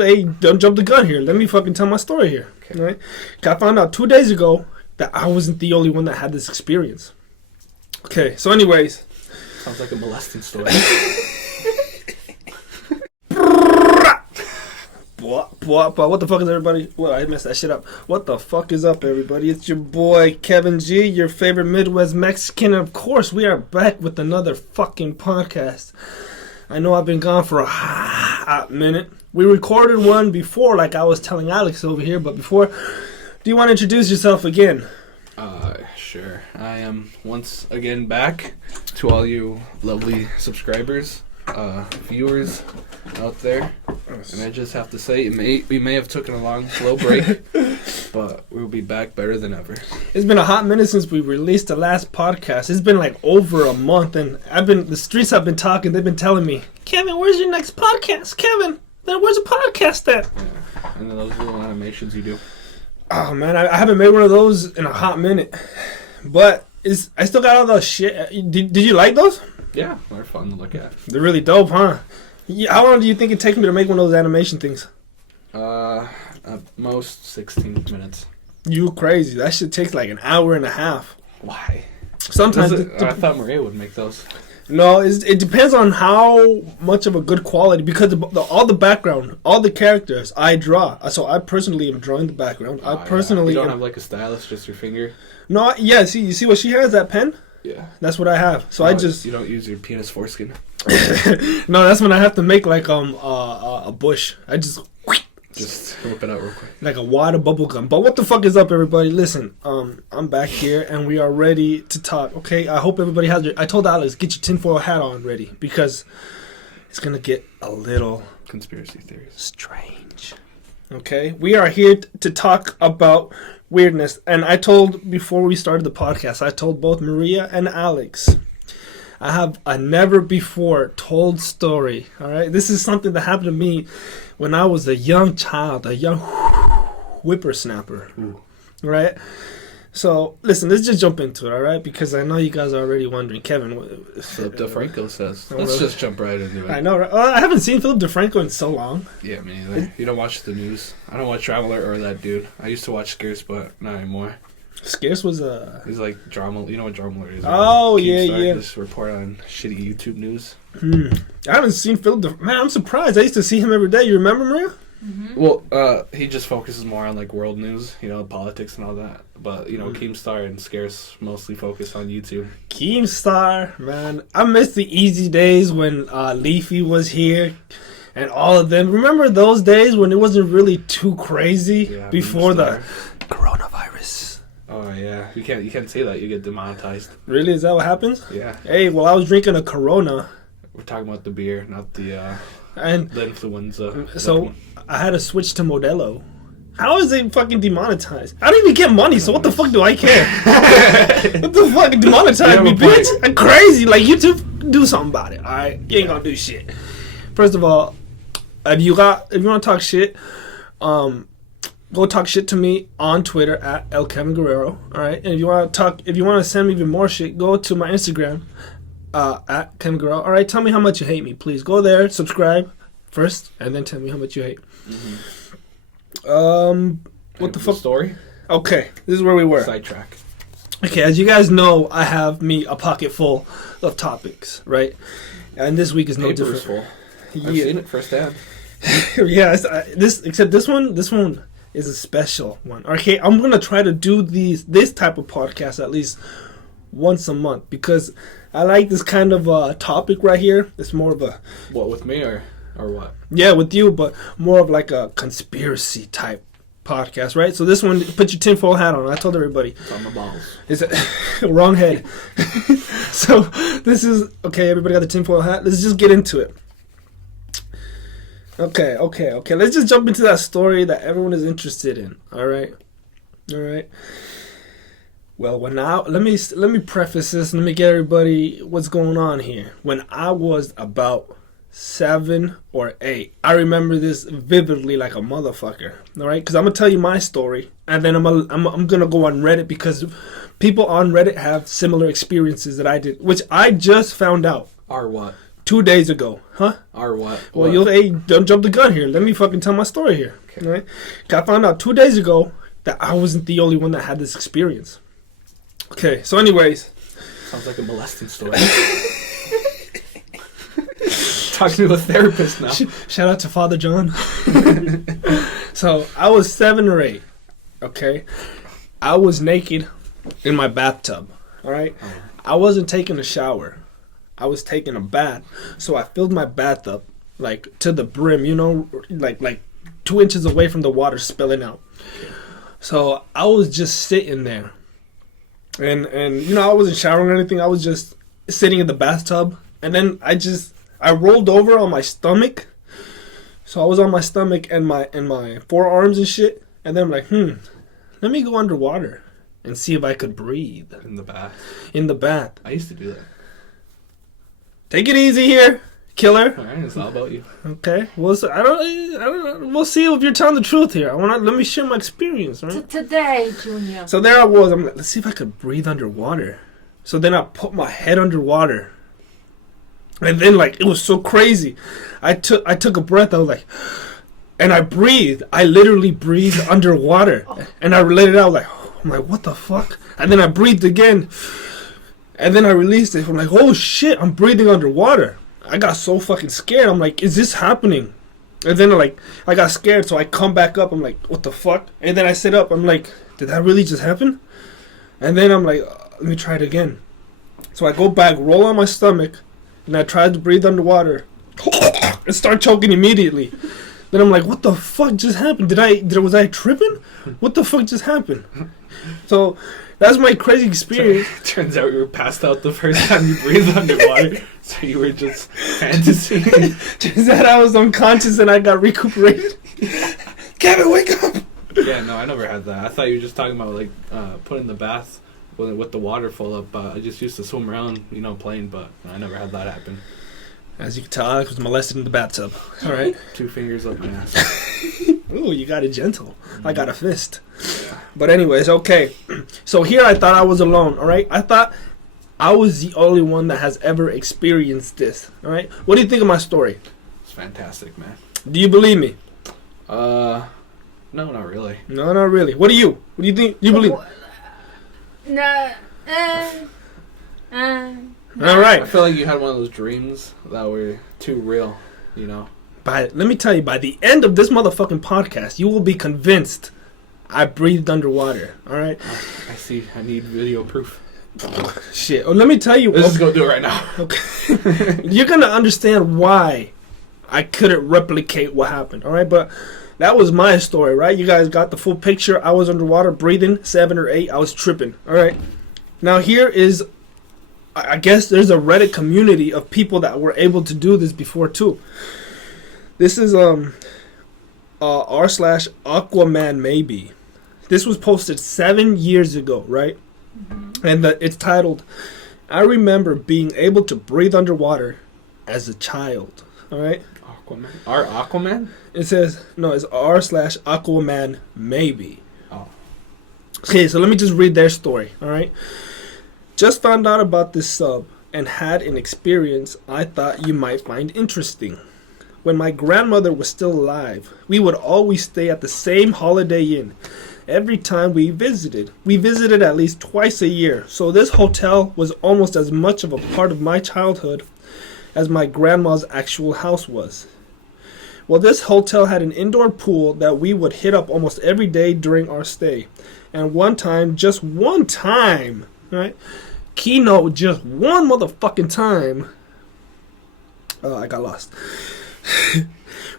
Hey, don't jump the gun here. Let me fucking tell my story here. Okay. Right? I found out 2 days ago that I wasn't the only one that had this experience. Okay, so anyways. Sounds like a molesting story. What the fuck is everybody? Well, I messed that shit up. What the fuck is up, everybody? It's your boy, Kevin G, your favorite Midwest Mexican. And of course, we are back with another fucking podcast. I know I've been gone for a hot minute. We recorded one before, like I was telling Alex over here, but before, do you want to introduce yourself again? Sure. I am once again back to all you lovely subscribers, viewers out there. And I just have to say, we may have taken a long, slow break, but we'll be back better than ever. It's been a hot minute since we released the last podcast. It's been like over a month, and the streets have been talking. They've been telling me, Kevin, where's your next podcast? Kevin, where's the podcast at? Yeah. And those little animations you do. Oh man, I haven't made one of those in a hot minute, but I still got all the shit. Did you like those? Yeah, they're fun to look at. They're really dope, huh? How long do you think it takes me to make one of those animation things? At most 16 minutes. You crazy? That shit takes like an hour and a half. Why? Sometimes I thought Maria would make those. No, it depends on how much of a good quality, because all the background, all the characters I draw. So I personally am drawing the background. I personally You don't have like a stylus, just your finger? No, yeah. See, you see what she has, that pen? Yeah. That's what I have. So you don't use your penis foreskin. No, that's when I have to make like a bush. I just whip it out real quick. Like a wad of bubble gum. But what the fuck is up, everybody? Listen, I'm back here and we are ready to talk. Okay, I hope everybody has I told Alex, get your tinfoil hat on ready, because it's gonna get a little conspiracy theories strange. Okay, we are here to talk about weirdness, and I told before we started the podcast, I told both Maria and Alex, I have a never before told story. All right, this is something that happened to me when I was a young child, a young whippersnapper. Ooh. Right? So, listen, let's just jump into it, all right? Because I know you guys are already wondering, Kevin. Philip DeFranco says. Let's just jump right into it. I know, right? I haven't seen Philip DeFranco in so long. Yeah, me neither. You don't watch the news. I don't watch Traveler or that dude. I used to watch Scarce, but not anymore. Scarce was He's like drama. You know what drama is? Oh, yeah. Just report on shitty YouTube news. I haven't seen Philip. Man, I'm surprised. I used to see him every day. You remember, Maria? Mm-hmm. Well, he just focuses more on like world news, politics and all that. But Keemstar and Scarce mostly focus on YouTube. Keemstar, man, I miss the easy days when Leafy was here and all of them. Remember those days when it wasn't really too crazy before the coronavirus? Oh yeah, you can't say that. You get demonetized. Really? Is that what happens? Yeah. Hey, well, I was drinking a Corona. We're talking about the beer, not the influenza. So I had to switch to Modelo. How is it fucking demonetized? I don't even get money, so what the fuck do I care? What the fuck? Demonetize me, bitch? I'm crazy. Like, YouTube, do something about it, alright? You ain't gonna do shit. First of all, if you want to talk shit, go talk shit to me on Twitter at El Kevin Guerrero, alright? And if you want to send me even more shit, go to my Instagram at Kevin Guerrero. Alright, tell me how much you hate me, please. Go there, subscribe first, and then tell me how much you hate. What the fuck? Story? Okay, this is where we were. Sidetrack. Okay, as you guys know, I have a pocket full of topics, right? And this week is no different. Full. I've seen it firsthand. Yeah, this one is a special one. Okay, I'm gonna try to do this type of podcast at least once a month, because I like this kind of topic right here. It's more of a... What, with me or what? Yeah, with you, but more of like a conspiracy type podcast, right? So this one, put your tinfoil hat on. I told everybody. It's on the balls. Is it wrong head? So this is okay. Everybody got the tinfoil hat. Let's just get into it. Okay. Let's just jump into that story that everyone is interested in. All right. Well, let me preface this. Let me get everybody what's going on here. When I was about 7 or 8, I remember this vividly like a motherfucker. All right, because I'm gonna tell you my story, and then I'm gonna go on Reddit, because people on Reddit have similar experiences that I did, which I just found out. Are what? 2 days ago. Huh? Or what? Well, don't jump the gun here. Let me fucking tell my story here. Okay. Right? I found out 2 days ago that I wasn't the only one that had this experience. Okay, so anyways. Sounds like a molesting story. Talking to a therapist now. Shout out to Father John. So, I was 7 or 8. Okay? I was naked in my bathtub. Alright? I wasn't taking a shower. I was taking a bath. So, I filled my bath up, like, to the brim, you know? Like 2 inches away from the water spilling out. So, I was just sitting there. And you know, I wasn't showering or anything. I was just sitting in the bathtub. And then I rolled over on my stomach. So I was on my stomach and my forearms and shit. And then I'm like, let me go underwater and see if I could breathe. In the bath. In the bath. I used to do that. Take it easy here, killer. All right, it's all about you. Okay. Well, so I don't. We'll see if you're telling the truth here. Let me share my experience, right? Today, Junior. So there I was. I'm like, let's see if I could breathe underwater. So then I put my head underwater. And then, like, it was so crazy. I took a breath. I was like, and I breathed. I literally breathed underwater. And I let it out. I'm like, what the fuck? And then I breathed again. And then I released it. I'm like, oh shit, I'm breathing underwater. I got so fucking scared. I'm like, is this happening? And then, like, I got scared. So I come back up. I'm like, what the fuck? And then I sit up. I'm like, did that really just happen? And then I'm like, let me try it again. So I go back, roll on my stomach. And I tried to breathe underwater and start choking immediately. Then I'm like, what the fuck just happened? Was I tripping? What the fuck just happened? So that's my crazy experience. Turns out you were passed out the first time you breathed underwater. So you were just fantasying. Turns out I was unconscious and I got recuperated. Kevin, wake up! Yeah, no, I never had that. I thought you were just talking about, like, putting the bath with the water full up. I just used to swim around, you know, playing, but I never had that happen. As you can tell, I was molested in the bathtub. All right. 2 fingers up my ass. Ooh, you got it gentle. I got a fist. Yeah. But anyways, okay. So here I thought I was alone, all right? I thought I was the only one that has ever experienced this, all right? What do you think of my story? It's fantastic, man. Do you believe me? No, not really. No, not really. What do you? What do you think? You believe? No. All right. I feel like you had one of those dreams that were too real, you know? Let me tell you, by the end of this motherfucking podcast, you will be convinced I breathed underwater. All right? I see. I need video proof. Shit. Oh, let me tell you. Let's just go do it right now. Okay. You're going to understand why I couldn't replicate what happened. All right? But that was my story, right? You guys got the full picture. I was underwater breathing, 7 or 8. I was tripping. All right? Now, here is, I guess there's a Reddit community of people that were able to do this before, too. This is r/Aquaman maybe. This was posted 7 years ago, right? Mm-hmm. And it's titled, I remember being able to breathe underwater as a child. All right? Aquaman? Our Aquaman? It says, no, it's r/Aquaman maybe. Oh. Okay, so let me just read their story, all right? Just found out about this sub and had an experience I thought you might find interesting. When my grandmother was still alive, we would always stay at the same Holiday Inn. Every time we visited at least twice a year, so this hotel was almost as much of a part of my childhood as my grandma's actual house was. Well, this hotel had an indoor pool that we would hit up almost every day during our stay. And just one time, right? Keynote, just one motherfucking time. I got lost.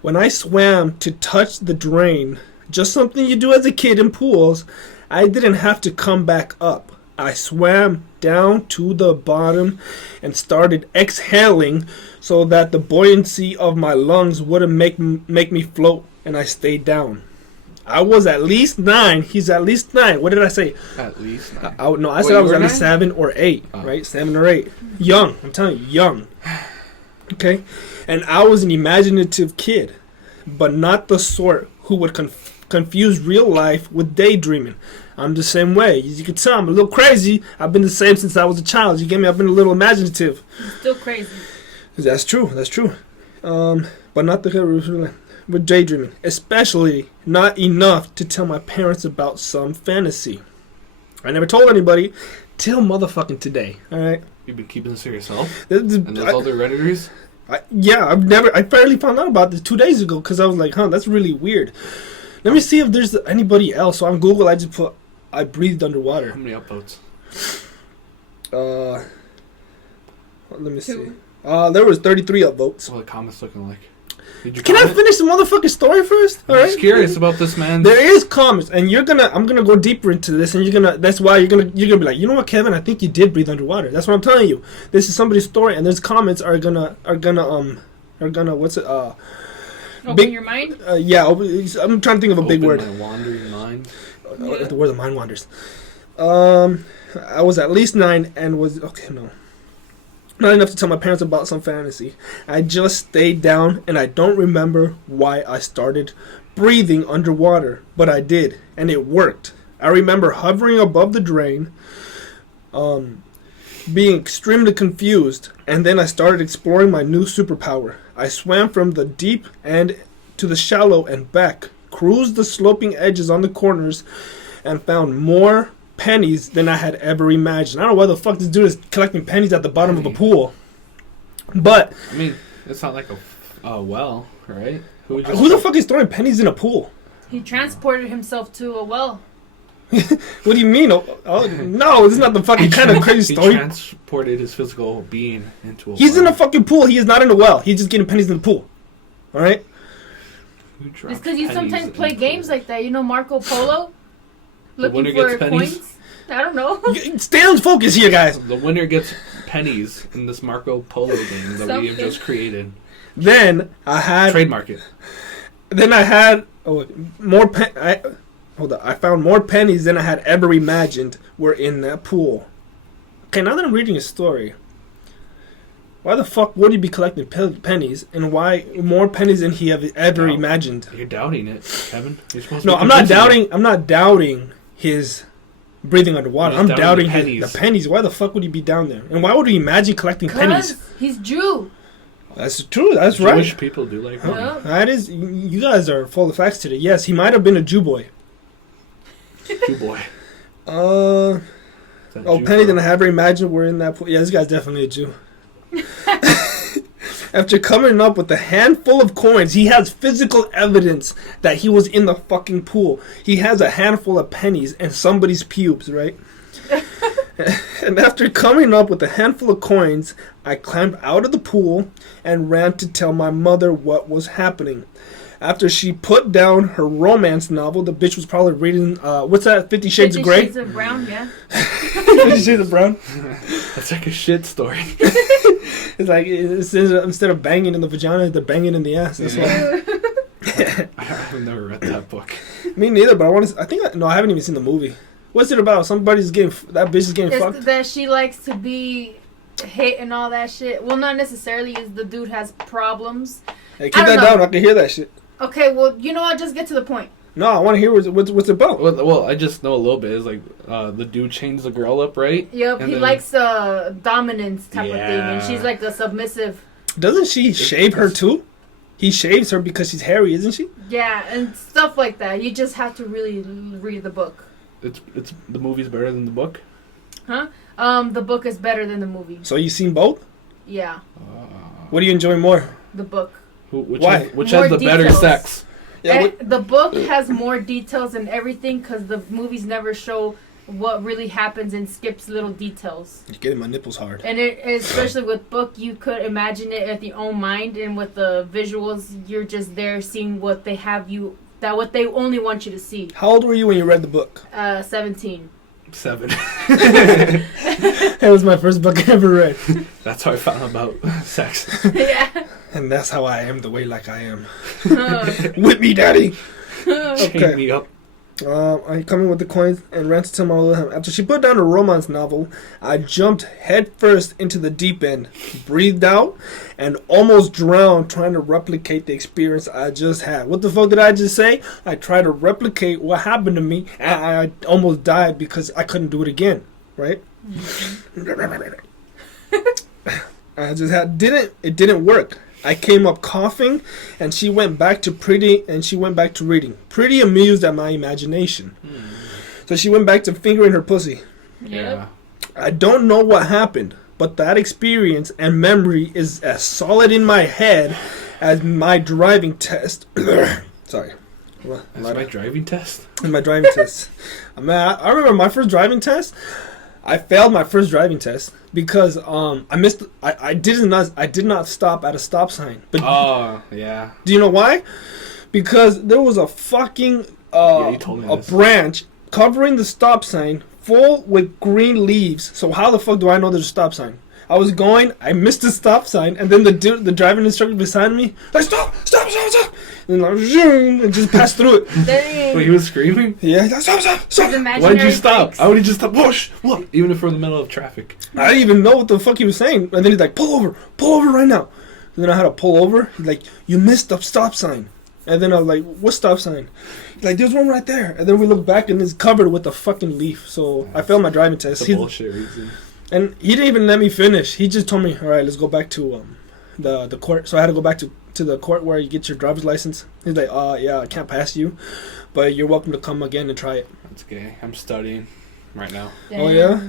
When I swam to touch the drain, just something you do as a kid in pools, I didn't have to come back up. I swam down to the bottom and started exhaling so that the buoyancy of my lungs wouldn't make me float, and I stayed down. I was at least 9. He's at least 9. What did I say? At least 9. I said I was at least 7 or 8, right? 7 or 8. Young. I'm telling you, young. Okay? And I was an imaginative kid, but not the sort who would confuse real life with daydreaming. I'm the same way. As you can tell, I'm a little crazy. I've been the same since I was a child. You get me? I've been a little imaginative. Still crazy. That's true. That's true. But not the with daydreaming, especially not enough to tell my parents about some fantasy. I never told anybody till motherfucking today. All right. You've been keeping this to yourself. And those other redditors. I barely found out about this 2 days ago because I was like, that's really weird. Let me see if there's anybody else. So on Google, I just put, I breathed underwater. How many upvotes? Let me see. There was 33 upvotes. What are the comments looking like? Can I finish the motherfucking story first? I'm just curious about this, man. There is comments, and I'm gonna go deeper into this, and that's why you're gonna be like, you know what, Kevin? I think you did breathe underwater. That's what I'm telling you. This is somebody's story, and there's comments are gonna what's it? Open your mind. Yeah, I'm trying to think of a big word. My wandering mind. The word of mind wanders. I was at least 9 and was not enough to tell my parents about some fantasy. I just stayed down, and I don't remember why I started breathing underwater, but I did, and it worked. I remember hovering above the drain, being extremely confused, and then I started exploring my new superpower. I swam from the deep end to the shallow and back, cruised the sloping edges on the corners, and found more pennies than I had ever imagined. I don't know why the fuck this dude is collecting pennies at the bottom of a pool. But I mean, it's not like a well, right? Who the fuck is throwing pennies in a pool? He transported himself to a well. What do you mean? No, this is not the fucking kind of crazy story. He transported his physical being into a He's well. in a fucking pool. He is not in a well. He's just getting pennies in the pool. All right? It's because you sometimes play games like that. You know Marco Polo? Looking for coins? Pennies? I don't know. Stay on focus here, guys. The winner gets pennies in this Marco Polo game that we have just created. Then I had... Trademark it. Then I had more I found more pennies than I had ever imagined were in that pool. Okay, now that I'm reading a story, why the fuck would he be collecting pennies, and why more pennies than he ever imagined? You're doubting it, Kevin. You're supposed No, to I'm not doubting his breathing underwater. I'm doubting the pennies. Why the fuck would he be down there? And why would he imagine collecting pennies? He's Jew. That's true. That's right. Jewish people do like money. Yeah. That is. You guys are full of facts today. Yes, he might have been a Jew boy. Jew boy. Pennies than I ever imagined were in that pool. Yeah, this guy's definitely a Jew. After coming up with a handful of coins, he has physical evidence that he was in the fucking pool. He has a handful of pennies and somebody's pubes, right? And after coming up with a handful of coins, I climbed out of the pool and ran to tell my mother what was happening. After she put down her romance novel, the bitch was probably reading, what's that, 50 Shades of Grey? 50 Shades of Brown, yeah. 50 Shades of Brown? That's like a shit story. It's like, instead of banging in the vagina, they're banging in the ass. That's why. I've never read that book. Me neither, but I haven't even seen the movie. What's it about? That bitch is getting fucked? That she likes to be hit and all that shit. Well, not necessarily, is the dude has problems. Hey, keep that down. I can hear that shit. Okay, well, you know what? Just get to the point. No, I want to hear what's it about. Well, I just know a little bit. It's like the dude chains the girl up, right? Yep, he likes the dominance type of thing, and she's like a submissive. Doesn't she shave her too? He shaves her because she's hairy, isn't she? Yeah, and stuff like that. You just have to really read the book. It's the movie's better than the book? Huh? The book is better than the movie. So you seen both? Yeah. What do you enjoy more? The book. Which Why? Which has the better sex? Yeah, the book has more details and everything because the movies never show what really happens and skips little details. You're getting my nipples hard. And especially with book, you could imagine it at your own mind, and with the visuals, you're just there seeing what they have you, what they only want you to see. How old were you when you read the book? 17. 7. That was my first book I ever read. That's how I found out about sex. Yeah. And that's how I am the way like I am. With me, daddy. Chain me up. I come in with the coins and ran to tell my mother. After she put down a romance novel, I jumped head first into the deep end, breathed out, and almost drowned trying to replicate the experience I just had. What the fuck did I just say? I tried to replicate what happened to me, and I almost died because I couldn't do it again. Right? Mm-hmm. It didn't work. I came up coughing, and she went back to reading. Pretty amused at my imagination. So she went back to fingering her pussy. Yeah. I don't know what happened, but that experience and memory is as solid in my head as my driving test. Sorry. That's my driving test? My driving test. I remember my first driving test. I failed my first driving test because I missed. I did not stop at a stop sign. But yeah. Do you know why? Because there was a fucking you told me a branch covering the stop sign full with green leaves. So how the fuck do I know there's a stop sign? I missed the stop sign, and then the driving instructor beside me, like, stop! And I and just passed through it. Dang. Wait, he was screaming? Yeah, stop! Why did you stop? I would have just stopped. Push! What? Even if we're in the middle of traffic. I didn't even know what the fuck he was saying. And then he's like, pull over right now. And then I had to pull over. He's like, you missed the stop sign. And then I was like, what stop sign? He's like, there's one right there. And then we look back, and it's covered with a fucking leaf. So I failed my driving test. It's a bullshit reason. And he didn't even let me finish. He just told me, all right, let's go back to the court. So I had to go back to the court where you get your driver's license. He's like, yeah, I can't pass you, but you're welcome to come again and try it. That's gay. I'm studying right now. Damn. Oh, yeah?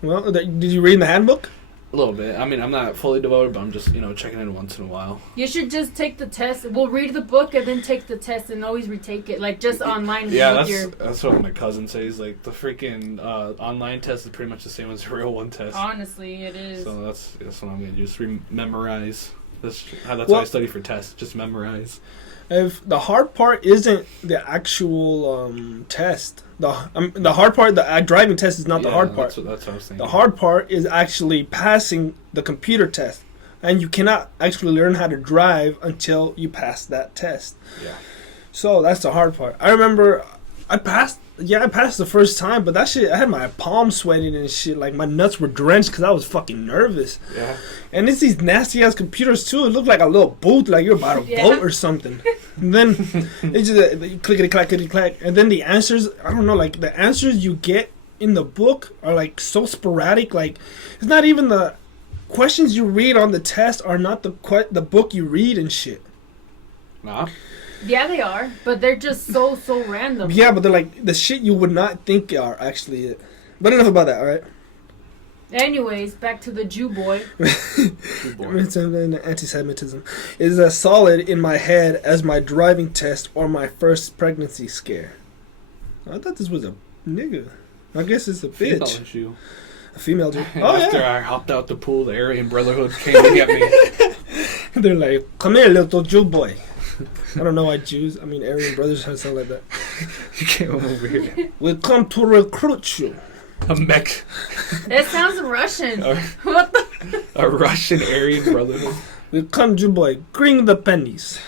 Well, did you read in the handbook? A little bit. I mean, I'm not fully devoted, but I'm just, checking in once in a while. You should just take the test. We'll read the book and then take the test and always retake it. Like, just online. Yeah, that's what my cousin says. Like, the freaking online test is pretty much the same as the real one test. Honestly, it is. So that's what I'm going to do. Just memorize. That's how I study for tests. Just memorize. If the hard part isn't the actual test, the hard part, the driving test is not the hard part. That's what I was thinking. The hard part is actually passing the computer test, and you cannot actually learn how to drive until you pass that test. Yeah. So that's the hard part. I remember I passed the first time, but that shit, I had my palms sweating and shit. Like, my nuts were drenched because I was fucking nervous. Yeah. And it's these nasty ass computers too. It looked like a little booth, like you're about a boat or something. And then it just clickety clack, and then the answers, I don't know, like the answers you get in the book are like so sporadic. Like, it's not even the questions you read on the test are not the book you read and shit. Nah. Yeah, they are, but they're just so random. Yeah, but they're like the shit you would not think are actually it. But enough about that, all right? Anyways, back to the Jew boy. Anti-Semitism is as solid in my head as my driving test or my first pregnancy scare. I thought this was a nigga. I guess it's a bitch. Jew. A female Jew. After I hopped out the pool, the Aryan Brotherhood came to get me. They're like, come here, little Jew boy. I don't know why Aryan brothers have sound like that. You came over here. We come to recruit you. A mech. That sounds Russian. What the? A Russian Aryan Brotherhood. We come, Jew boy. Bring the pennies.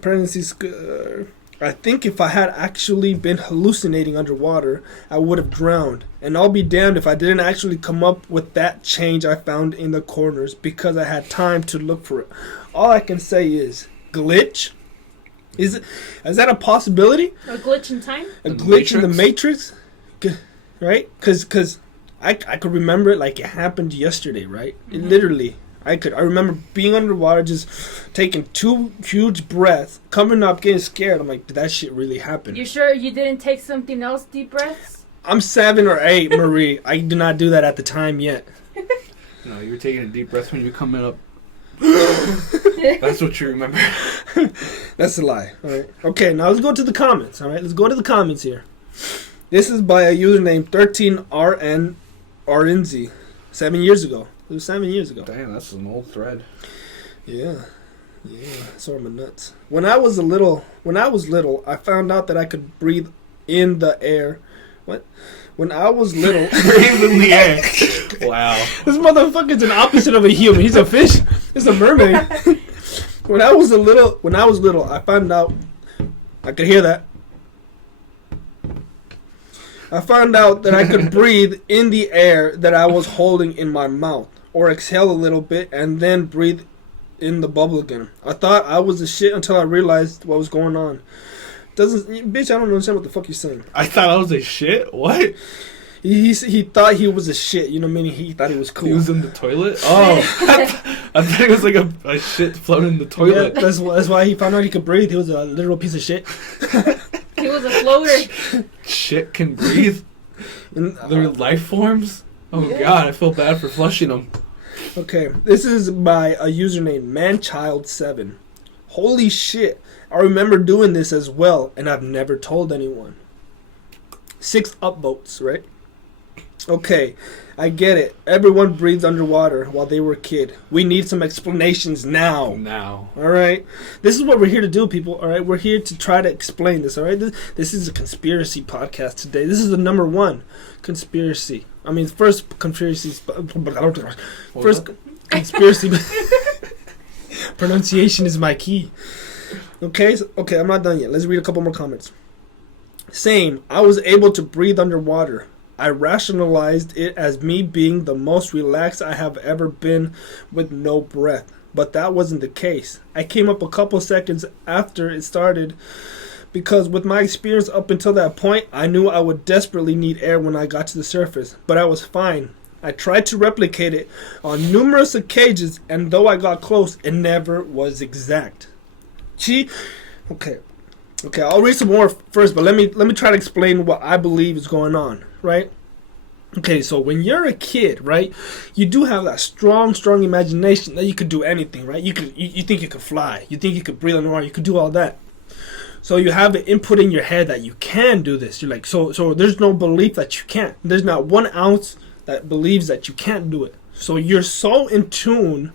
Pregnancy scare. I think if I had actually been hallucinating underwater, I would have drowned. And I'll be damned if I didn't actually come up with that change I found in the corners because I had time to look for it. All I can say is glitch. Is that a possibility? A glitch in time? A glitch in the Matrix? Right? Because I could remember it like it happened yesterday, right? It literally... I remember being underwater, just taking 2 huge breaths, coming up, getting scared. I'm like, did that shit really happen? You sure you didn't take something else, deep breaths? I'm 7 or 8, Marie. I did not do that at the time yet. No, you were taking a deep breath when you were coming up. That's what you remember. That's a lie. All right. Okay, now let's go to the comments. All right, let's go to the comments here. This is by a user named 13RNRNZ. 7 years ago. It was 7 years ago. Damn, that's an old thread. Yeah. Sort of my nuts. When I was little, I found out that I could breathe in the air. What? When I was little, breathe in the air. Wow. This motherfucker's an opposite of a human. He's a fish. He's a mermaid. When I was little, I found out. I could hear that. I found out that I could breathe in the air that I was holding in my mouth, or exhale a little bit and then breathe in the bubble again. I thought I was the shit until I realized what was going on. Bitch, I don't understand what the fuck you're saying. I thought I was a shit? What? He thought he was a shit. You know, meaning he thought he was cool. He was in the toilet. Oh, I thought it was like a shit floating in the toilet. Yeah, that's why he found out he could breathe. He was a literal piece of shit. He was a floater. Shit can breathe. They're life forms. Oh Yeah. God, I feel bad for flushing them. Okay, this is by a username manchild7. Holy shit! I remember doing this as well, and I've never told anyone. 6 upvotes, right? Okay, I get it. Everyone breathed underwater while they were a kid. We need some explanations now. Now. Alright? This is what we're here to do, people. Alright? We're here to try to explain this, alright? This is a conspiracy podcast today. This is the number 1 conspiracy. I mean, first conspiracy. First conspiracy. Pronunciation is my key. Okay, I'm not done yet. Let's read a couple more comments. Same. I was able to breathe underwater. I rationalized it as me being the most relaxed I have ever been with no breath. But that wasn't the case. I came up a couple seconds after it started because with my experience up until that point, I knew I would desperately need air when I got to the surface. But I was fine. I tried to replicate it on numerous occasions, and though I got close, it never was exact. Okay, I'll read some more first, but let me try to explain what I believe is going on, right? Okay, so when you're a kid, right, you do have that strong imagination that you could do anything, right? You think you could fly, you think you could breathe underwater, you could do all that. So you have the input in your head that you can do this. You're like, so there's no belief that you can't. There's not 1 ounce that believes that you can't do it. So you're so in tune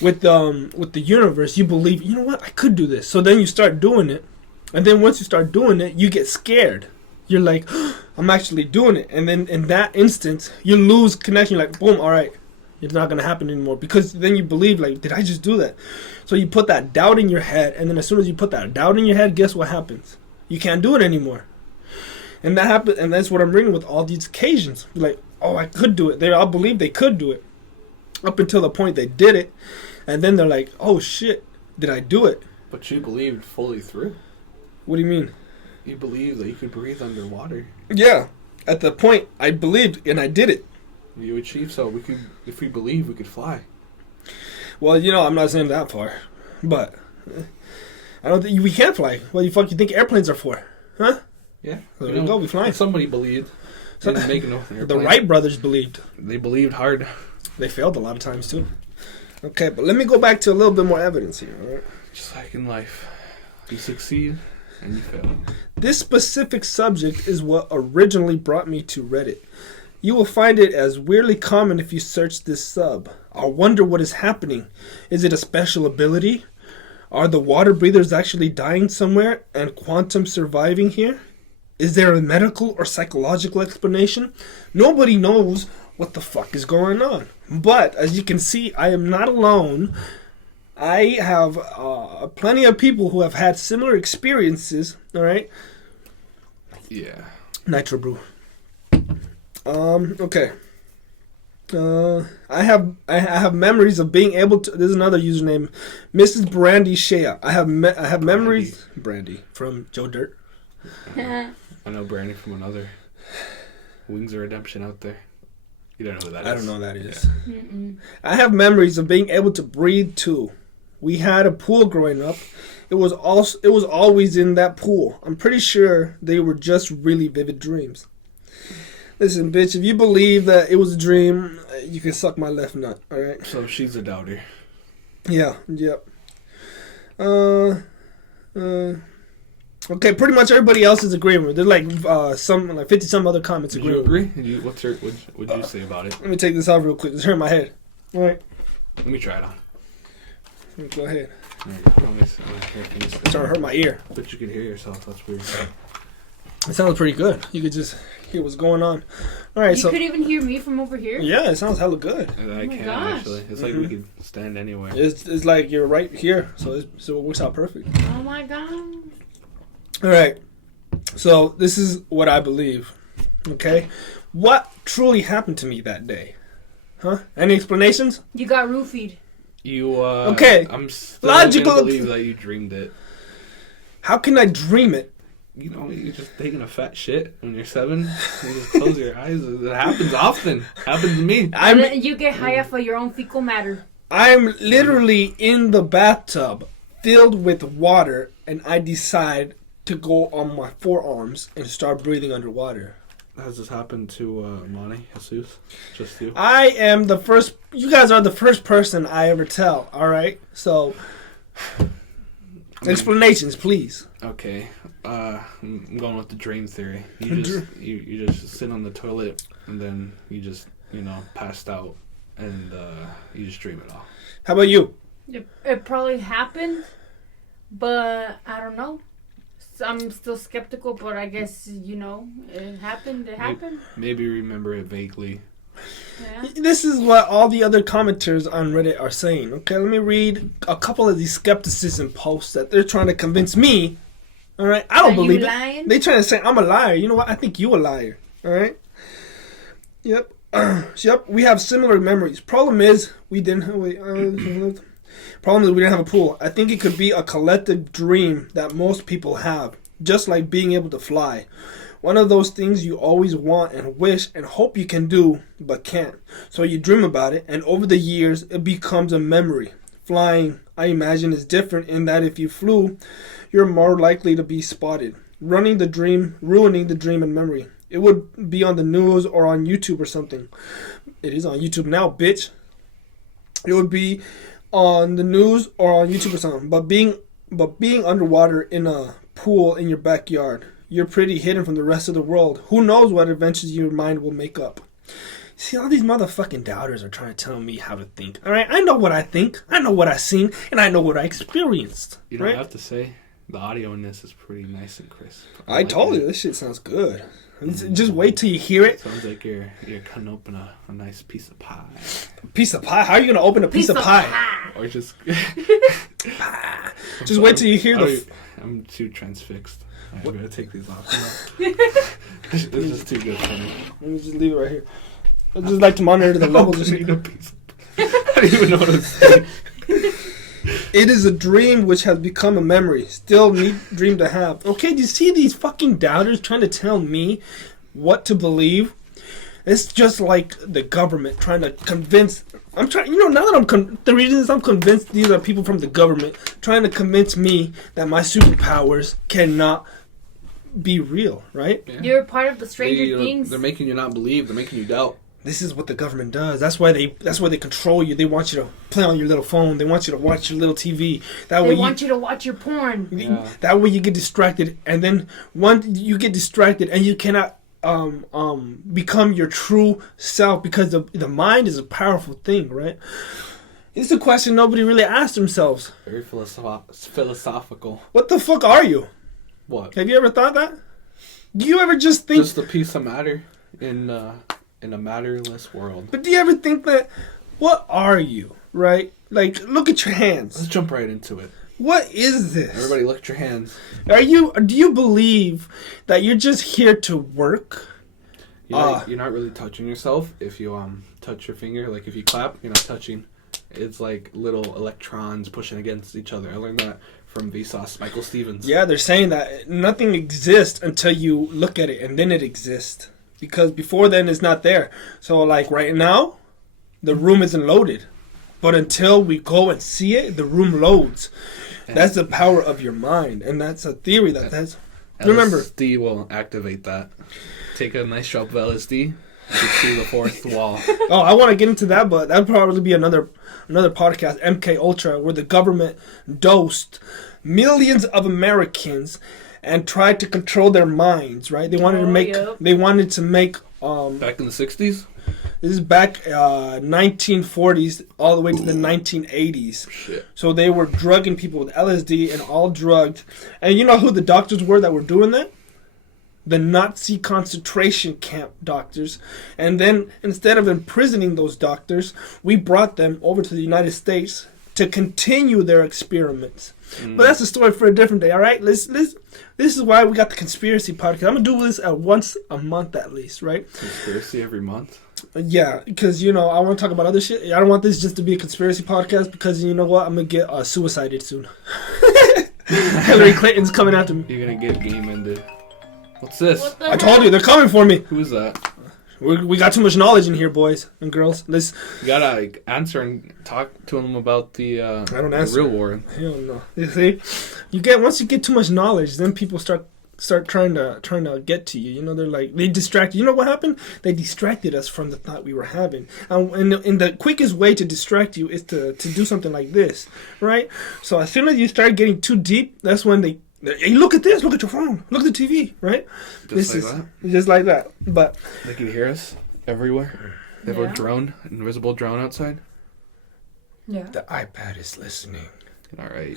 with the universe, you believe, you know what, I could do this. So then you start doing it, and then once you start doing it, you get scared. You're like, oh, I'm actually doing it, and then in that instance, you lose connection. You're like, boom, all right, it's not gonna happen anymore, because then you believe, like, did I just do that? So you put that doubt in your head, and then as soon as you put that doubt in your head, guess what happens? You can't do it anymore. And that happens, and that's what I'm reading with all these occasions. You're like, oh, I could do it. They all believe they could do it up until the point they did it, and then they're like, oh shit, did I do it? But you believed fully through. What do you mean? You believed that you could breathe underwater. Yeah, at the point I believed and I did it. You achieved, so we could, if we believe, we could fly. Well, you know, I'm not saying that far, but I don't think we can fly. What do you think airplanes are for? Huh? Yeah. So there we go, we fly. Somebody believed. They didn't make no airplane. The Wright brothers believed. They believed hard. They failed a lot of times too. Okay, but let me go back to a little bit more evidence here. All right? Just like in life, you succeed and you fail. This specific subject is what originally brought me to Reddit. You will find it as weirdly common if you search this sub. I wonder what is happening. Is it a special ability? Are the water breathers actually dying somewhere and quantum surviving here? Is there a medical or psychological explanation? Nobody knows what the fuck is going on. But as you can see, I am not alone. I have plenty of people who have had similar experiences. All right. Yeah. Nitro brew. Okay. I have memories of being able to. There's another username, Mrs. Brandy Shea. I have memories. Brandy from Joe Dirt. I know Brandy from another. Wings of Redemption out there. You don't know who that is. I don't know who that is. Yeah. I have memories of being able to breathe too. We had a pool growing up. It was always in that pool. I'm pretty sure they were just really vivid dreams. Listen, bitch, if you believe that it was a dream, you can suck my left nut, alright? So she's a doubter. Yeah, yep. Okay, pretty much everybody else is agreeing with it. There's like 50-some other comments agreeing. Did you agree? What'd you say about it? Let me take this off real quick. It's hurting my head. Alright. Let me try it on. Go ahead. It's starting to hurt my ear. But you can hear yourself. That's weird. It sounds pretty good. You could just hear what's going on. All right, you could even hear me from over here? Yeah, it sounds hella good. I can, actually. It's like we could stand anywhere. It's like you're right here, so it works out perfect. Oh, my God. All right. So this is what I believe, okay? What truly happened to me that day? Huh? Any explanations? You got roofied. Okay. I'm still logical. Gonna believe that you dreamed it. How can I dream it you're just taking a fat shit when you're 7. You just close your eyes. It happens often. Happens to me. And then you get high off of your own fecal matter. I'm literally in the bathtub filled with water, and I decide to go on my forearms and start breathing underwater. Has this happened to Monty, Jesus? Just you? I am the first. You guys are the first person I ever tell. All right, so explanations, please. Okay, I'm going with the dream theory. You just sit on the toilet and then you just passed out and you just dream it all. How about you? It probably happened, but I don't know. I'm still skeptical, but I guess, it happened. It happened. Maybe remember it vaguely. Yeah. This is what all the other commenters on Reddit are saying. Okay, let me read a couple of these skepticism posts that they're trying to convince me. All right, I don't believe it. They're trying to say I'm a liar. You know what? I think you a liar. All right. Yep. Yep. We have similar memories. Problem is we didn't. Problem is we didn't have a pool. I think it could be a collective dream that most people have, just like being able to fly. One of those things you always want and wish and hope you can do, but can't. So you dream about it, and over the years, it becomes a memory. Flying, I imagine, is different in that if you flew, you're more likely to be spotted. Ruining the dream and memory. It would be on the news or on YouTube or something. It is on YouTube now, bitch. It would be on the news or on YouTube or something. But being underwater in a pool in your backyard, you're pretty hidden from the rest of the world. Who knows what adventures your mind will make up. See, all these motherfucking doubters are trying to tell me how to think. All right, I know what I think, I know what I've seen, and I know what I experienced. You know, I have to say, the audio in this is pretty nice and crisp. I told you, this shit sounds good. Just wait till you hear it. Sounds like you're cutting open a nice piece of pie. A piece of pie? How are you going to open a piece of pie? Or just... Just wait till you hear I'm too transfixed. I'm going to take these off. This is just too good for me. Let me just leave it right here. I just like to monitor the levels. I don't even know what to say. It is a dream which has become a memory. Still neat dream to have. Okay, do you see these fucking doubters trying to tell me what to believe? It's just like the government trying to convince... now that the reason is I'm convinced these are people from the government trying to convince me that my superpowers cannot be real, right? Yeah. You're part of the Stranger Things. They're making you not believe. They're making you doubt. This is what the government does. That's why they control you. They want you to play on your little phone. They want you to watch your little TV. They want you to watch your porn. Yeah. That way you get distracted, and then once you get distracted, and you cannot become your true self, because the mind is a powerful thing, right? It's a question nobody really asked themselves. Very philosophical. What the fuck are you? What? Have you ever thought that? Do you ever just think... Just a piece of matter in a matterless world. But do you ever think that... What are you, right? Like, look at your hands. Let's jump right into it. What is this? Everybody look at your hands. Do you believe that you're just here to work? You're not really touching yourself. If you touch your finger, like if you clap, you're not touching. It's like little electrons pushing against each other. I learned that from Vsauce, Michael Stevens. Yeah, they're saying that nothing exists until you look at it, and then it exists. Because before then, it's not there. So, like, right now, the room isn't loaded. But until we go and see it, the room loads. And that's the power of your mind. And that's a theory that's... Remember... LSD will activate that. Take a nice drop of LSD, you can see the fourth wall. Oh, I want to get into that, but that would probably be another podcast, MK Ultra, where the government dosed millions of Americans and tried to control their minds, right? They wanted to make back in the 60s? This is back 1940s all the way to the 1980s. Shit. So they were drugging people with LSD and all drugged. And you know who the doctors were that were doing that? The Nazi concentration camp doctors. And then instead of imprisoning those doctors, we brought them over to the United States to continue their experiments. But that's a story for a different day, all right? This is why we got the conspiracy podcast. I'm going to do this once a month at least, right? Conspiracy every month? Yeah, because, I want to talk about other shit. I don't want this just to be a conspiracy podcast because, you know what? I'm going to get suicided soon. Hillary Clinton's coming after me. You're gonna get game ended. What's this? What the I told you, they're coming for me. Who's that? We got too much knowledge in here, boys and girls. You gotta answer and talk to them about the real war. Hell no. You see, once you get too much knowledge, then people start trying to get to you. You know, they distract you. You know what happened? They distracted us from the thought we were having. And the quickest way to distract you is to do something like this, right? So as soon as you start getting too deep, that's when hey, look at this. Look at your phone. Look at the TV, right? Just like that. But they can hear us everywhere. They have a drone, invisible drone outside. Yeah. The iPad is listening. All right.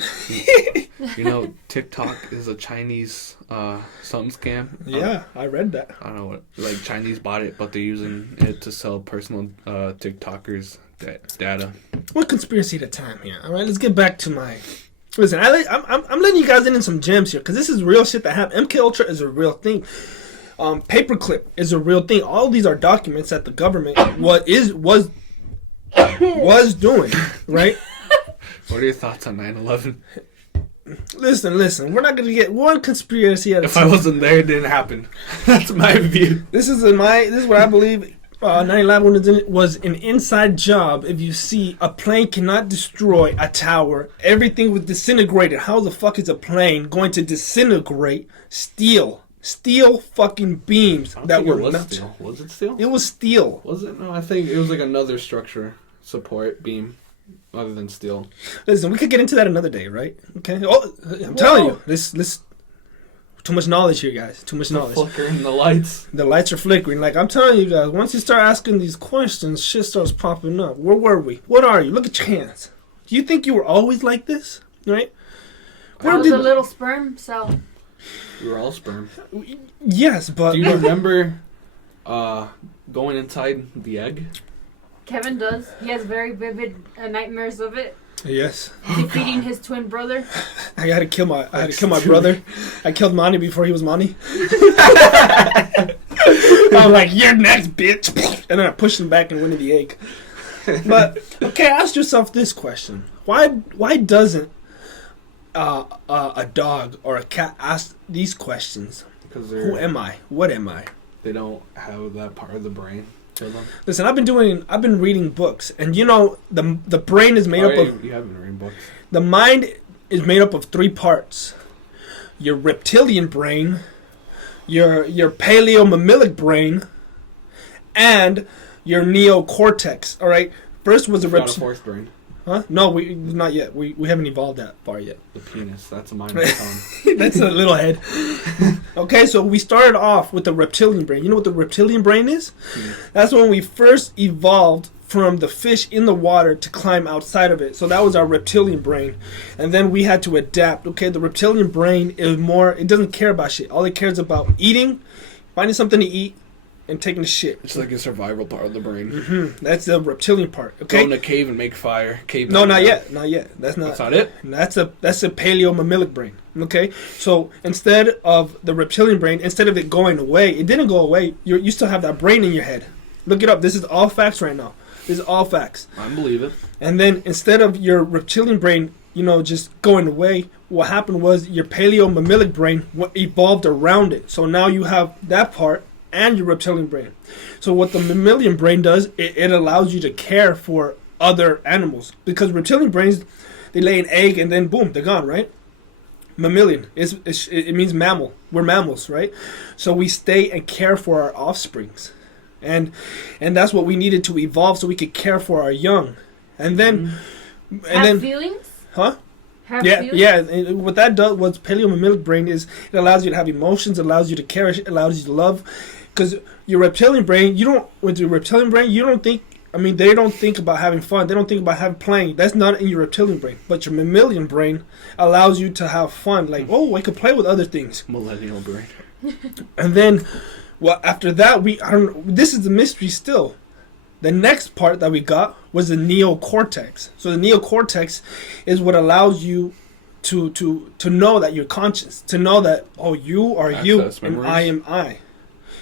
You know, TikTok is a Chinese something scam. Yeah, I read that. I don't know what. Like Chinese bought it, but they're using it to sell personal TikTokers data. One conspiracy at a time here. All right, let's get back to my. Listen, I'm letting you guys in some gems here because this is real shit that happened. MK Ultra is a real thing. Paperclip is a real thing. All these are documents that the government was doing, right? What are your thoughts on 9/11? Listen. We're not gonna get one conspiracy at a time. If I wasn't there, it didn't happen. That's my view. This is what I believe. 9/11 was an inside job. If you see a plane cannot destroy a tower, everything was disintegrated. How the fuck is a plane going to disintegrate steel fucking beams that were not steel? Was it steel? It was steel. Was it? No, I think it was like another structure support beam other than steel. Listen, we could get into that another day, right? Okay. Oh, I'm telling you, this. Too much knowledge here, guys. Too much knowledge. Flickering the lights. The lights are flickering. Like, I'm telling you guys, once you start asking these questions, shit starts popping up. Where were we? What are you? Look at your hands. Do you think you were always like this? Right? I was a little sperm cell. We were all sperm. Yes, but... Do you remember going inside the egg? Kevin does. He has very vivid nightmares of it. Yes. Defeating his twin brother. I had to kill my brother. I killed Monty before he was Monty. I'm like, you're next, bitch. And then I pushed him back and went in the egg. But okay, ask yourself this question: Why doesn't a dog or a cat ask these questions? Because who am I? What am I? They don't have that part of the brain. Listen, I've been reading books, and you know the brain is made up of. You have been reading books. The mind is made up of 3 parts: your reptilian brain, your paleomammalic brain, and your neocortex. All right. First was the reptilian. 4th brain. Huh? No, we not yet. We haven't evolved that far yet. The penis. That's a mind of its own. That's a little head. Okay, so we started off with the reptilian brain. You know what the reptilian brain is? That's when we first evolved from the fish in the water to climb outside of it. So that was our reptilian brain. And then we had to adapt. Okay, the reptilian brain is more, it doesn't care about shit. All it cares about eating, finding something to eat, and taking the shit. It's like a survival part of the brain. Mm-hmm. That's the reptilian part. Okay. Go in a cave and make fire. No, not yet. Not yet. That's not it. That's a paleomammalic brain. Okay. So instead of the reptilian brain, instead of it going away, it didn't go away. You still have that brain in your head. Look it up. This is all facts right now. This is all facts. I believe it. And then instead of your reptilian brain, just going away, what happened was your paleomammalic brain evolved around it. So now you have that part and your reptilian brain. So what the mammalian brain does, it allows you to care for other animals. Because reptilian brains, they lay an egg and then boom, they're gone, right? Mammalian, it means mammal. We're mammals, right? So we stay and care for our offsprings. And that's what we needed to evolve so we could care for our young. And then... Have feelings? Huh? Feelings? Yeah. And what that does, what paleomammalic brain is, it allows you to have emotions, it allows you to care, it allows you to love. Because your reptilian brain, they don't think about having fun. They don't think about playing. That's not in your reptilian brain. But your mammalian brain allows you to have fun. Like, oh, I could play with other things. Millennial brain. And then, after that, this is the mystery still. The next part that we got was the neocortex. So the neocortex is what allows you to know that you're conscious. To know that, oh, you are you and I am I.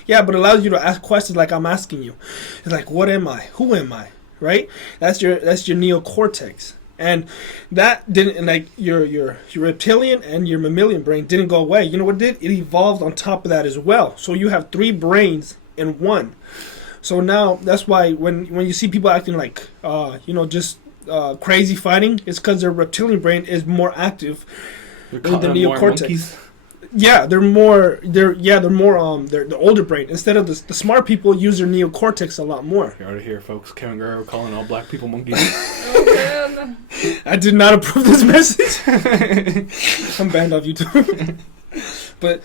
Yeah, but it allows you to ask questions like I'm asking you. It's like, what am I? Who am I? Right? That's your neocortex. And that didn't, like, your reptilian and your mammalian brain didn't go away. You know what it did? It evolved on top of that as well. So you have 3 brains in one. So now that's why when you see people acting like, just crazy fighting, it's because their reptilian brain is more active than the neocortex. Yeah, they're the older brain. Instead of the smart people use their neocortex a lot more. You're out of here, folks. Kevin Guerrero calling all black people monkeys. Oh, man. I did not approve this message. I'm banned off YouTube. But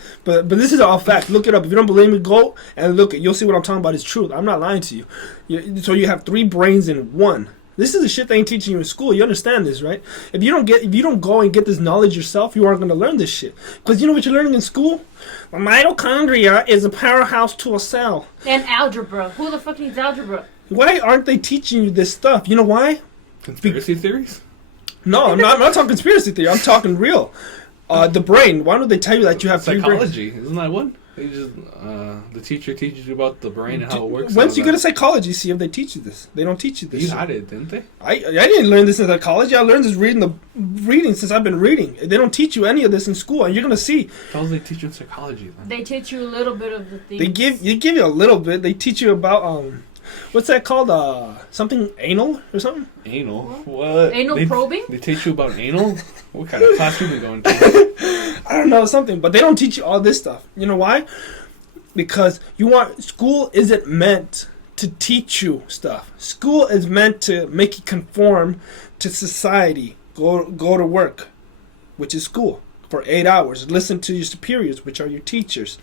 this is all fact. Look it up. If you don't believe me, go and look it. You'll see what I'm talking about is truth. I'm not lying to you. So you have 3 brains in one. This is the shit they ain't teaching you in school. You understand this, right? If you don't go and get this knowledge yourself, you aren't going to learn this shit. Because you know what you're learning in school? Mitochondria is a powerhouse to a cell. And algebra. Who the fuck needs algebra? Why aren't they teaching you this stuff? You know why? Conspiracy theories? No, I'm not talking conspiracy theory. I'm talking real. The brain. Why don't they tell you that you have 3 brains? Psychology. Isn't that one? They just the teacher teaches you about the brain and how it works. Once you go to psychology, see if they teach you this. They don't teach you this. You had it, didn't they? I didn't learn this in psychology. I learned this reading since I've been reading. They don't teach you any of this in school, and you're gonna see. How do they teach you in psychology then? They teach you a little bit of the things. They give you a little bit. They teach you about what's that called? Something anal or something? Anal? What? Anal probing? They teach you about anal? What kind of class you been going to? I don't know, something, but they don't teach you all this stuff. You know why? Because school isn't meant to teach you stuff. School is meant to make you conform to society. Go to work, which is school, for 8 hours. Listen to your superiors, which are your teachers.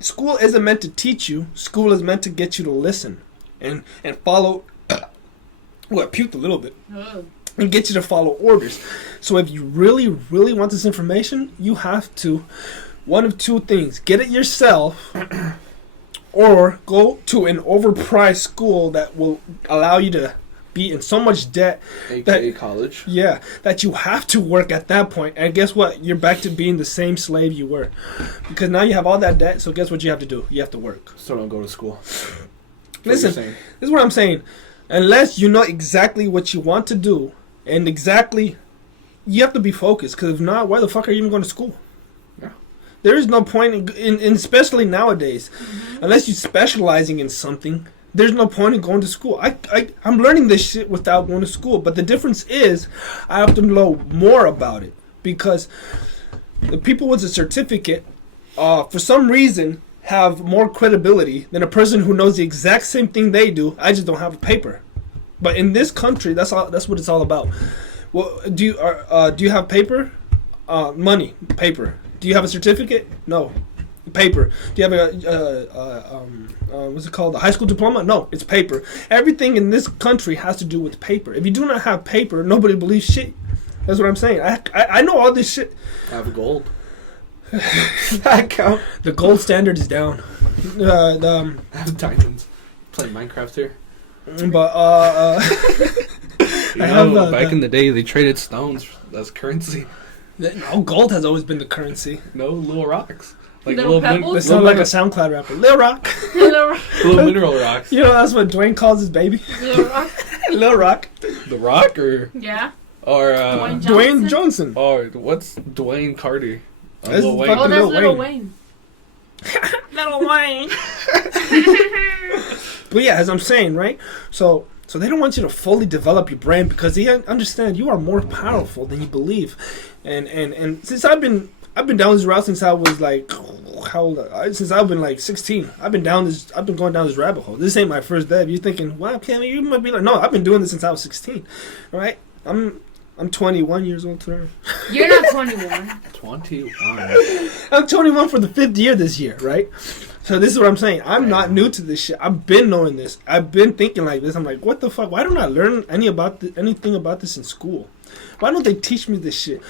School isn't meant to teach you. School is meant to get you to listen and follow. Well, I puked a little bit. And get you to follow orders. So if you really, really want this information, you have to, one of 2 things: get it yourself, or go to an overpriced school that will allow you to be in so much debt, AKA college. Yeah, that you have to work at that point. And guess what? You're back to being the same slave you were, because now you have all that debt. So guess what you have to do? You have to work. So don't go to school. Listen, this is what I'm saying. Unless you know exactly what you want to do, and exactly, you have to be focused. Because if not, why the fuck are you even going to school? Yeah. There is no point in especially nowadays, unless you're specializing in something. There's no point in going to school. I'm learning this shit without going to school. But the difference is, I have to know more about it, because the people with a certificate, for some reason, have more credibility than a person who knows the exact same thing they do. I just don't have a paper. But in this country, that's what it's all about. Well, do you have paper? Money, paper. Do you have a certificate? No, paper. Do you have what's it called? A high school diploma? No, it's paper. Everything in this country has to do with paper. If you do not have paper, nobody believes shit. That's what I'm saying. I know all this shit. I have gold. That count. The gold standard is down. I have diamonds. Playing Minecraft here. But back in the day, they traded stones as currency. No, gold has always been the currency. No, little rocks. Like Little pebbles? They sound like a SoundCloud rapper. Lil Rock. Little mineral rocks. You know that's what Dwayne calls his baby. Little Rock. Lil Rock. The Rock or Yeah. or Dwayne Johnson. Or what's Dwayne Carter? That's Lil Wayne. Oh, that's Lil Little Wayne. Wayne. Little Wayne. But yeah, as I'm saying, right? So they don't want you to fully develop your brain, because they understand you are more powerful than you believe. And since I've been down this route since I was like, how old? Since I've been like 16. I've been going down this rabbit hole. This ain't my first day. You're thinking, wow, Cam, you might be like, no, I've been doing this since I was 16. All right? I'm 21 years old today. You're not 21. 21. I'm 21 for the 5th year this year, right? So this is what I'm saying. I'm not new to this shit. I've been knowing this. I've been thinking like this. I'm like, what the fuck? Why don't I learn anything about this in school? Why don't they teach me this shit?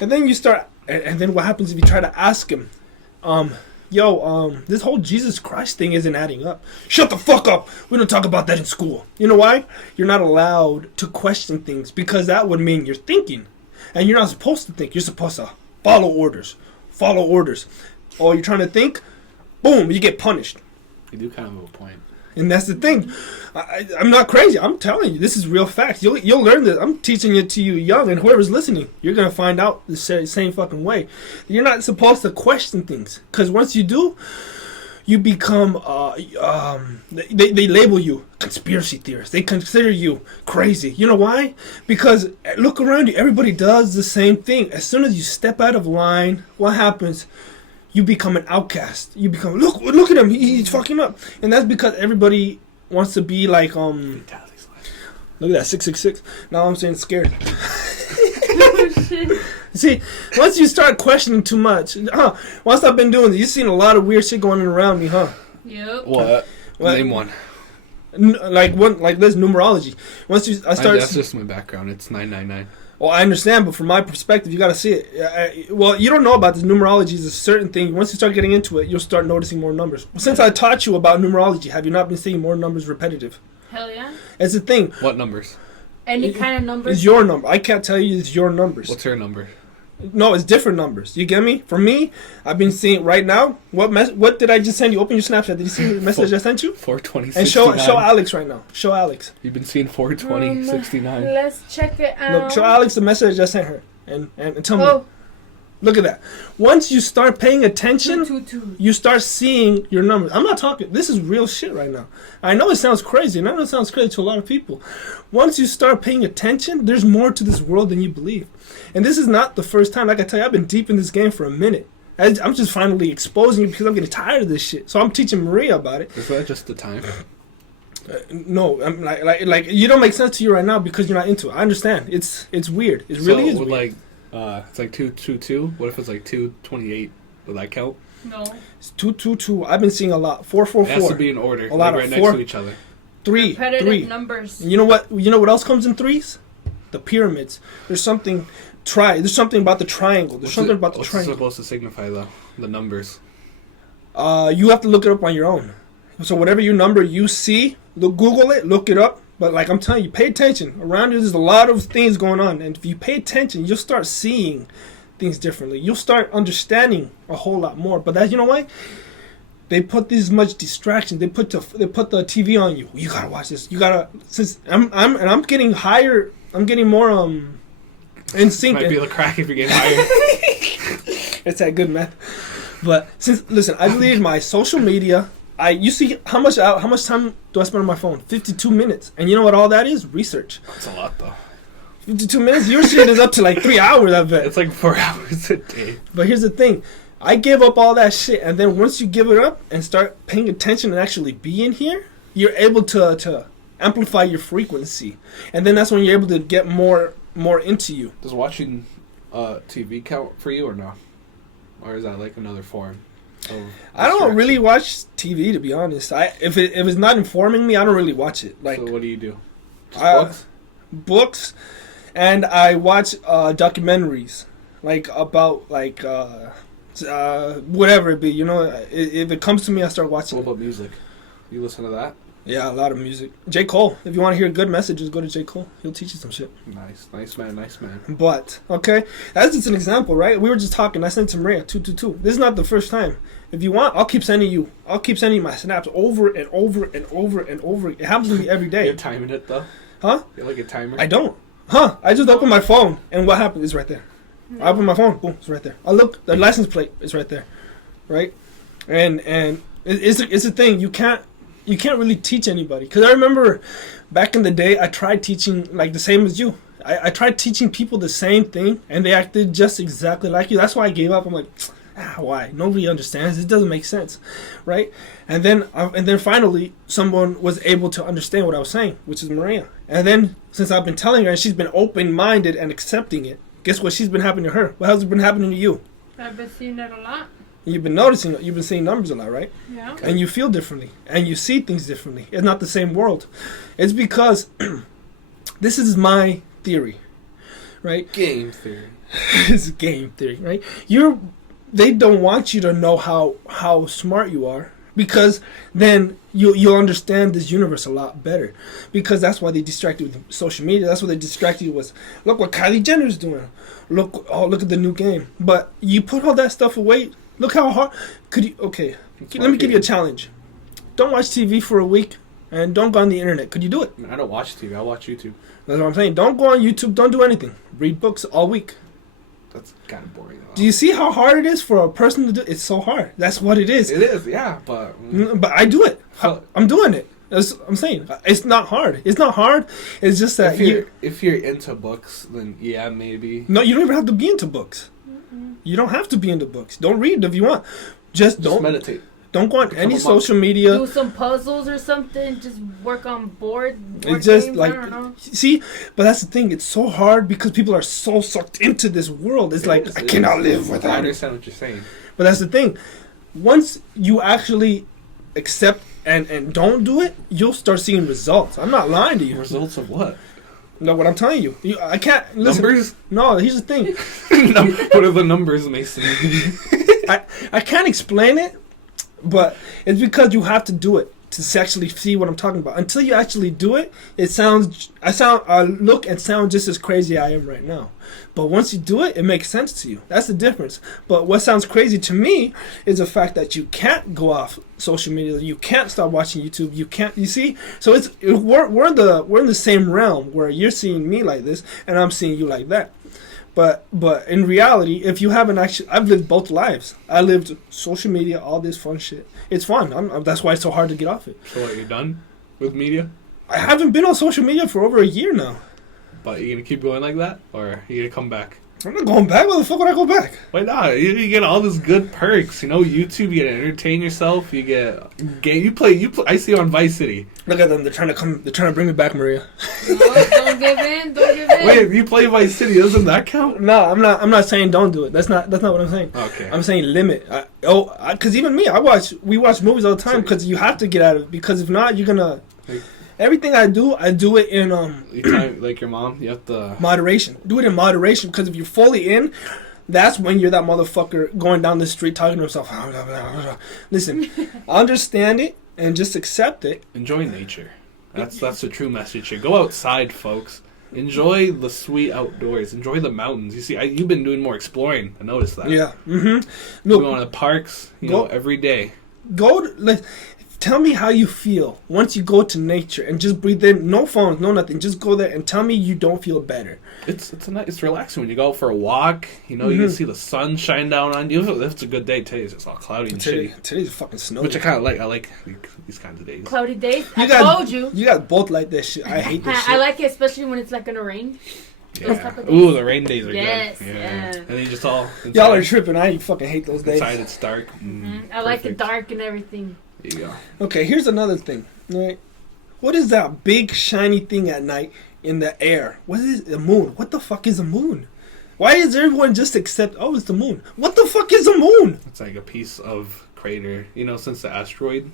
And then you start, and then what happens if you try to ask him, this whole Jesus Christ thing isn't adding up. Shut the fuck up. We don't talk about that in school. You know why? You're not allowed to question things, because that would mean you're thinking. And you're not supposed to think. You're supposed to follow orders. Oh, you're trying to think? Boom, you get punished. You do kind of have a point. And that's the thing. I'm not crazy. I'm telling you, this is real facts. You'll learn this. I'm teaching it to you young, and whoever's listening, you're gonna find out the same fucking way. You're not supposed to question things, because once you do, you become. They label you conspiracy theorist. They consider you crazy. You know why? Because look around you. Everybody does the same thing. As soon as you step out of line, what happens? You become an outcast. You become look at him. He's fucking up, and that's because everybody wants to be like Look at that 666. Now I'm saying scared. See, once you start questioning too much, once I've been doing this, you've seen a lot of weird shit going on around me, huh? Yep. What? Name one. Like this numerology. That's just my background. It's 999. Well, I understand, but from my perspective, you got to see it. Well, you don't know about this. Numerology is a certain thing. Once you start getting into it, you'll start noticing more numbers. Well, since I taught you about numerology, have you not been seeing more numbers repetitive? Hell yeah. It's the thing. What numbers? Any kind of numbers? It's your number. I can't tell you it's your numbers. What's your number? No, it's different numbers. You get me? For me, I've been seeing right now. What did I just send you? Open your Snapchat. Did you see the message I sent you? 420. And show Alex right now. Show Alex. You've been seeing 420, 69. Let's check it out. Look, show Alex the message I sent her, and tell me. Look at that. Once you start paying attention, you start seeing your numbers. I'm not talking. This is real shit right now. I know it sounds crazy, and I know it sounds crazy to a lot of people. Once you start paying attention, there's more to this world than you believe. And this is not the first time. Like I tell you, I've been deep in this game for a minute. I'm just finally exposing it because I'm getting tired of this shit. So I'm teaching Maria about it. Is that just the time? No, I'm like you don't make sense to you right now because you're not into it. I understand. It's weird. It really is weird. It's like 222. What if it's like 228? Will that count? No. It's 222. I've been seeing a lot. 444. It has to be in order. A lot right of next to each other. Repetitive 3. numbers. You know what else comes in threes? The pyramids. There's something about the triangle. There's something about the triangle. What's it supposed to signify though? The numbers. You have to look it up on your own. So whatever your number you see, Google it, look it up. But like I'm telling you, pay attention. Around you, there's a lot of things going on, and if you pay attention, you'll start seeing things differently. You'll start understanding a whole lot more. But that, you know why? They put this much distraction. They put the TV on you. You gotta watch this. You gotta. Since I'm getting higher. I'm getting more in sync. Might be able to crack if you're getting higher. It's that good, man. But listen, I believe my social media. You see how much time do I spend on my phone? 52 minutes. And you know what all that is? Research. That's a lot though. 52 minutes? Your shit is up to like 3 hours, I bet. It's like 4 hours a day. But here's the thing. I gave up all that shit, and then once you give it up and start paying attention and actually be in here, you're able to amplify your frequency. And then that's when you're able to get more into you. Does watching TV count for you or no? Or is that like another form? I don't really watch TV, to be honest. If it's not informing me, I don't really watch it. Like, so what do you do? Books, and I watch documentaries, like about whatever it be. You know, if it comes to me, I start watching. What about music? You listen to that? Yeah, a lot of music. J. Cole. If you want to hear good messages, go to J. Cole. He'll teach you some shit. Nice man. But, okay, that's just an example, right? We were just talking. I sent to Maria, 222. This is not the first time. If you want, I'll keep sending you my snaps over and over and over and over. It happens to me every day. You're timing it, though? Huh? You're like a timer? I don't. I just open my phone, and what happens is right there. No. I open my phone, boom, it's right there. I look, the license plate is right there, right? And it's a thing. You can't really teach anybody. Because I remember back in the day, I tried teaching like the same as you. I tried teaching people the same thing, and they acted just exactly like you. That's why I gave up. I'm like, why? Nobody understands. It doesn't make sense, right? And then finally, someone was able to understand what I was saying, which is Maria. And then since I've been telling her, and she's been open-minded and accepting it, guess what? She's been happening to her. What has been happening to you? I've been seeing that a lot. You've been noticing it. You've been seeing numbers a lot, right? Yeah. And you feel differently. And you see things differently. It's not the same world. It's because this is my theory, right? Game theory. It's game theory, right? They don't want you to know how smart you are, because then you'll understand this universe a lot better. Because that's why they distract you with social media. That's why they distract you with, look what Kylie Jenner's doing. Look at the new game. But you put all that stuff away. Look how hard could you? Okay, let me give you a challenge. Don't watch TV for a week. And don't go on the internet. Could you do it? I don't watch TV. I watch YouTube. That's what I'm saying. Don't go on YouTube. Don't do anything. Read books all week. That's kind of boring. Do you see how hard it is for a person to do? It's so hard. That's what it is. It is, yeah, but I do it. I'm doing it. I'm saying it's not hard. It's not hard. It's just that if you're into books, then yeah, maybe. No, you don't even have to be into books. You don't have to be into books. Don't read if you want. Just don't meditate. Don't go on any social media. Do some puzzles or something. Just work on board it's just games, like, I don't know. see, but that's the thing. It's so hard because people are so sucked into this world. It's I cannot live without it. I understand what you're saying. But that's the thing. Once you actually accept and don't do it, you'll start seeing results. I'm not lying to you. Results of what? No, what I'm telling you. I can't listen. Numbers? No, here's the thing. What are the numbers, Mason? I can't explain it, but it's because you have to do it to actually see what I'm talking about. Until you actually do it, I look and sound just as crazy as I am right now. But once you do it, it makes sense to you. That's the difference. But what sounds crazy to me is the fact that you can't go off social media. You can't start watching YouTube. You can't. You see? So we're in the same realm where you're seeing me like this and I'm seeing you like that. But in reality, if you haven't actually, I've lived both lives. I lived social media, all this fun shit. It's fun. That's why it's so hard to get off it. So what, you're done with media? I haven't been on social media for over a year now. But you gonna keep going like that, or are you gonna come back? I'm not going back. Why the fuck would I go back? Why not? You get all this good perks. You know, YouTube. You get to entertain yourself. You get game. You play. I see you on Vice City. Look at them. They're trying to bring me back, Maria. No, don't give in. Don't give in. Wait, you play Vice City? Doesn't that count? No, I'm not saying don't do it. That's not what I'm saying. Okay. I'm saying limit. Because even me, we watch movies all the time because you have to get out of it. Because if not, you're gonna. Everything I do it in like your mom. You have to moderation. Do it in moderation because if you're fully in, that's when you're that motherfucker going down the street talking to himself. Listen, understand it and just accept it. Enjoy nature. That's the true message here. Go outside, folks. Enjoy the sweet outdoors. Enjoy the mountains. You see, you've been doing more exploring. I noticed that. Yeah. Mm-hmm. Look, going to the parks. You know, every day. Tell me how you feel once you go to nature and just breathe in. No phones, no nothing. Just go there and tell me you don't feel better. It's relaxing when you go out for a walk. You know, you can see the sun shine down on you. If it's a good day, today it's all cloudy and shitty. Today's fucking snowy. Which I kind of like. I like these kinds of days. Cloudy days. I told you. You guys both like that shit. I hate this shit. I like it, especially when it's like gonna rain. Yeah. Ooh, the rain days are good. Yeah. And then you just all inside. Y'all are tripping. I fucking hate those days. Inside it's dark. I like it dark and everything. There you go. Okay, here's another thing. Right? What is that big shiny thing at night in the air? What is the moon? What the fuck is a moon? Why does everyone just accept, oh, it's the moon? What the fuck is a moon? It's like a piece of crater. You know, since the asteroid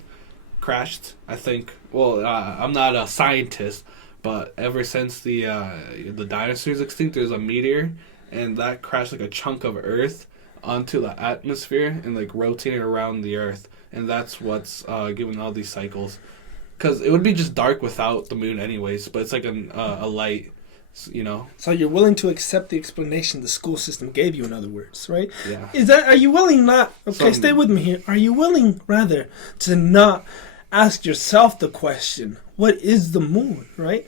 crashed, I think. Well, I'm not a scientist, but ever since the dinosaurs extinct, there's a meteor, and that crashed like a chunk of Earth onto the atmosphere and like rotated around the Earth. And that's what's giving all these cycles. Because it would be just dark without the moon anyways. But it's like a light, you know. So you're willing to accept the explanation the school system gave you, in other words, right? Yeah. Are you willing not... Okay, stay with me here. Are you willing, rather, to not ask yourself the question, what is the moon, right?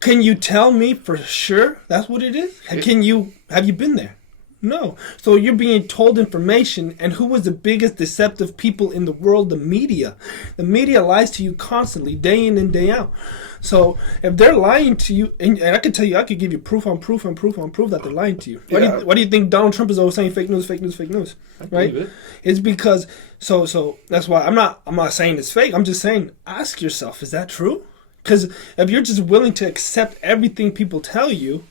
Can you tell me for sure that's what it is? Have you been there? No. So you're being told information, and who was the biggest deceptive people in the world? The media. The media lies to you constantly, day in and day out. So if they're lying to you, and I can tell you, I could give you proof on proof on proof on proof that they're lying to you. Why do you think Donald Trump is always saying fake news, fake news, fake news? Right? It's because so that's why I'm not saying it's fake. I'm just saying ask yourself, is that true? Because if you're just willing to accept everything people tell you,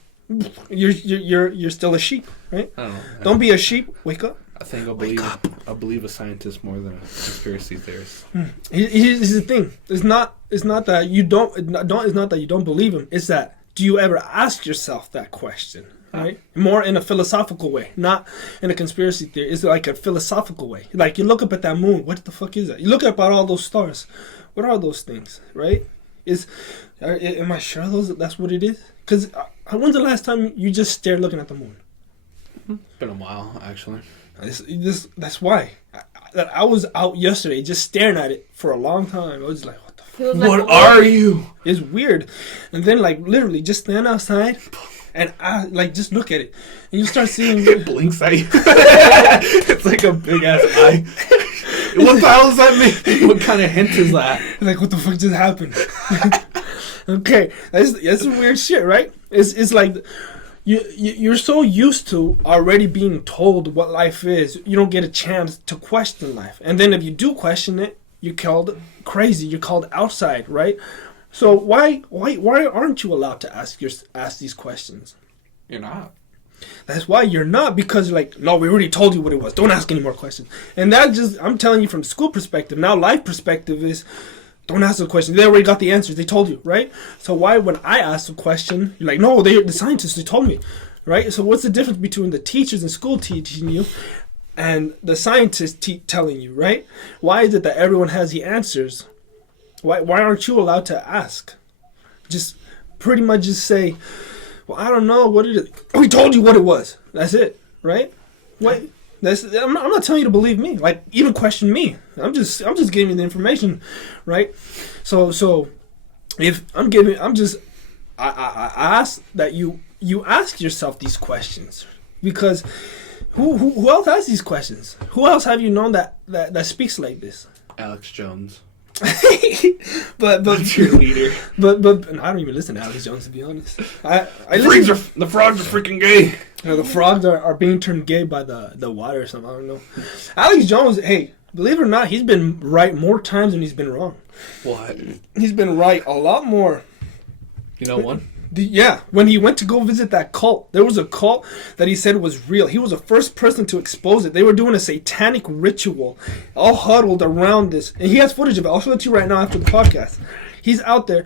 you're still a sheep, right? I don't know. Don't be a sheep. Wake up. I think I believe a scientist more than a conspiracy theorist. Here's the thing. It's not that you don't believe him. It's that, do you ever ask yourself that question? Right? More in a philosophical way, not in a conspiracy theory. It's like a philosophical way. Like you look up at that moon. What the fuck is that? You look up at all those stars. What are those things? Right? Am I sure that's what it is? Because when's the last time you just stared looking at the moon? It's been a while, actually. That's why. I was out yesterday just staring at it for a long time. I was like, what the He was like, What are you? It's weird. And then, like, literally, just stand outside and, like, just look at it. And you start seeing... It blinks at you. It's like a big-ass eye. What the hell does that mean? What kind of hint is that? Like, what the fuck just happened? Okay. That's some weird shit, right? It's like... You're so used to already being told what life is, you don't get a chance to question life. And then if you do question it, you're called crazy. You're called outside, right? So why aren't you allowed to ask these questions? You're not. That's why you're not, because like, no, we already told you what it was. Don't ask any more questions. And that just, I'm telling you from school perspective. Now life perspective is, don't ask the question. They already got the answers. They told you, right? So why when I ask a question, you're like, no, they're the scientists. They told me, right? So what's the difference between the teachers in school teaching you and the scientists telling you, right? Why is it that everyone has the answers? Why aren't you allowed to ask? Just pretty much just say, well, I don't know what it is. We told you what it was. That's it, right? What? I'm not telling you to believe me. Like, even question me. I'm just giving you the information, right? So if I ask that you ask yourself these questions, because who else has these questions? Who else have you known that speaks like this? Alex Jones. but That's your leader. But I don't even listen to Alex Jones, to be honest. The frogs are freaking gay. The frogs are being turned gay by the water or something. I don't know. Alex Jones, hey, believe it or not, he's been right more times than he's been wrong. What? He's been right a lot more. You know one? When he went to go visit that cult, there was a cult that he said was real. He was the first person to expose it. They were doing a satanic ritual, all huddled around this. And he has footage of it. I'll show it to you right now after the podcast. He's out there.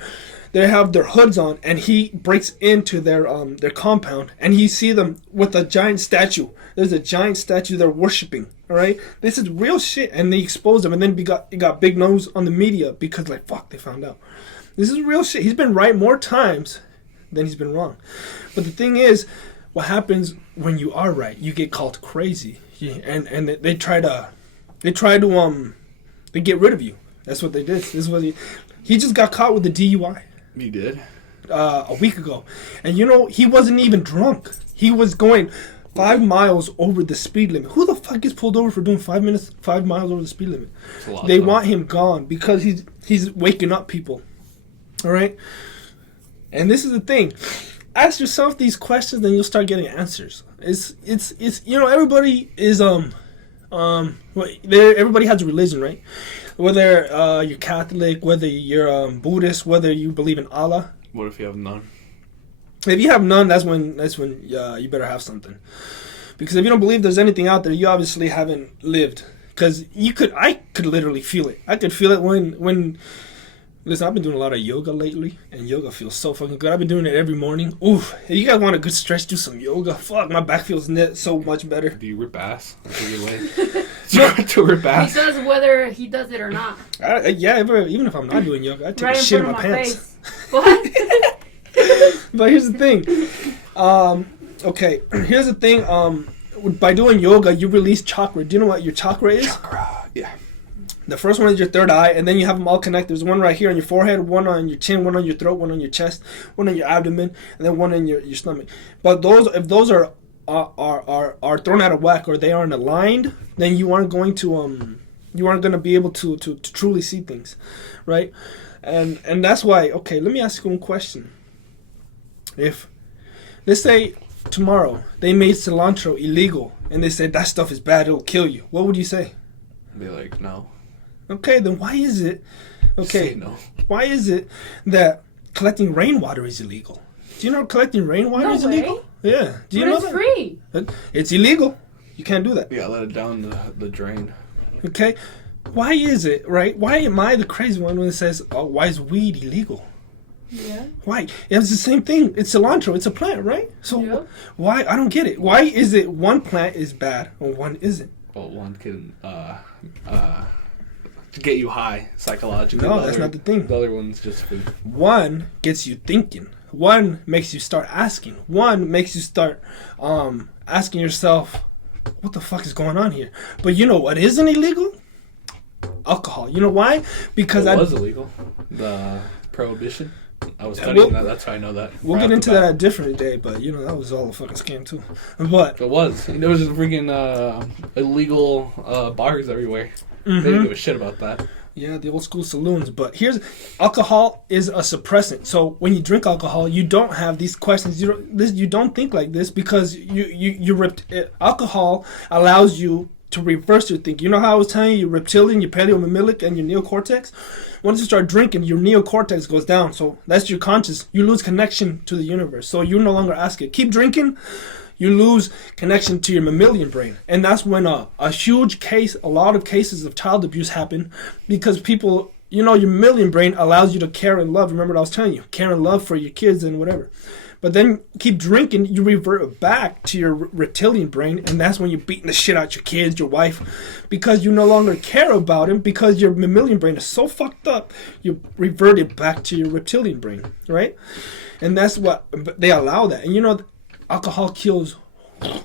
They have their hoods on, and he breaks into their compound, and he see them with a giant statue. There's a giant statue they're worshiping. All right, this is real shit, and they exposed him, and then it got big nose on the media because like fuck, they found out. This is real shit. He's been right more times than he's been wrong. But the thing is, what happens when you are right? You get called crazy, and they try to get rid of you. That's what they did. This is what he just got caught with the DUI. He did? A week ago. And you know, he wasn't even drunk. He was going 5 miles over the speed limit. Who the fuck gets pulled over for doing 5 miles over the speed limit? They want him gone because he's waking up people. All right? And this is the thing. Ask yourself these questions, then you'll start getting answers. It's you know, everybody is everybody has a religion, right? Whether you're Catholic, whether you're Buddhist, whether you believe in Allah. What if you have none? If you have none, that's when you better have something. Because if you don't believe there's anything out there, you obviously haven't lived. Because I could literally feel it. I could feel it when. Listen, I've been doing a lot of yoga lately, and yoga feels so fucking good. I've been doing it every morning. Oof, if you guys want a good stretch, do some yoga. Fuck, my back feels so much better. Do you rip ass? That's a good way to rip ass. He does whether he does it or not. Even if I'm not doing yoga, I take right a shit in front my of my pants. face. What? But here's the thing. Okay, here's the thing. By doing yoga, you release chakra. Do you know what your chakra is? Chakra, yeah. The first one is your third eye, and then you have them all connected. There's one right here on your forehead, one on your chin, one on your throat, one on your chest, one on your abdomen, and then one in your stomach. But if those are thrown out of whack or they aren't aligned, then you aren't going to be able to truly see things, right? And that's why. Okay, let me ask you one question. If let's say tomorrow they made cilantro illegal and they said that stuff is bad, it'll kill you, what would you say? Be like, no. Okay, then why is it? Okay, Say no. Why is it that collecting rainwater is illegal? Do you know collecting rainwater is illegal? Yeah. Do you know it's that? free. It's illegal. You can't do that. Yeah, let it down the drain. Okay. Why is it, right? Why am I the crazy one when it says, oh, why is weed illegal? Yeah. Why? It's the same thing. It's cilantro. It's a plant, right? So yeah. Why? I don't get it. Why is it one plant is bad and one isn't? Well, one can to get you high psychologically. No, that's not the thing. The other one's just food. One gets you thinking. One makes you start asking. One makes you start asking yourself, what the fuck is going on here? But you know what isn't illegal? alcohol. You know why? Because it was illegal. The prohibition. I was studying that. That's how I know that. We'll get into that a different day, but that was all a fucking scam too. But it was. There was just freaking illegal bars everywhere. Mm-hmm. They didn't give a shit about that. Yeah, the old school saloons. But alcohol is a suppressant. So when you drink alcohol, you don't have these questions. You don't think like this because alcohol allows you to reverse your thinking. You know how I was telling you, your reptilian, your paleomammalic, and your neocortex? Once you start drinking, your neocortex goes down. So that's your conscious. You lose connection to the universe. So you no longer ask it. Keep drinking, you lose connection to your mammalian brain. And that's when a lot of cases of child abuse happen because people, your mammalian brain allows you to care and love. Remember what I was telling you? Care and love for your kids and whatever. But then keep drinking, you revert back to your reptilian brain, and that's when you're beating the shit out your kids, your wife, because you no longer care about him because your mammalian brain is so fucked up, you revert it back to your reptilian brain, right? And that's what they allow that. And alcohol kills,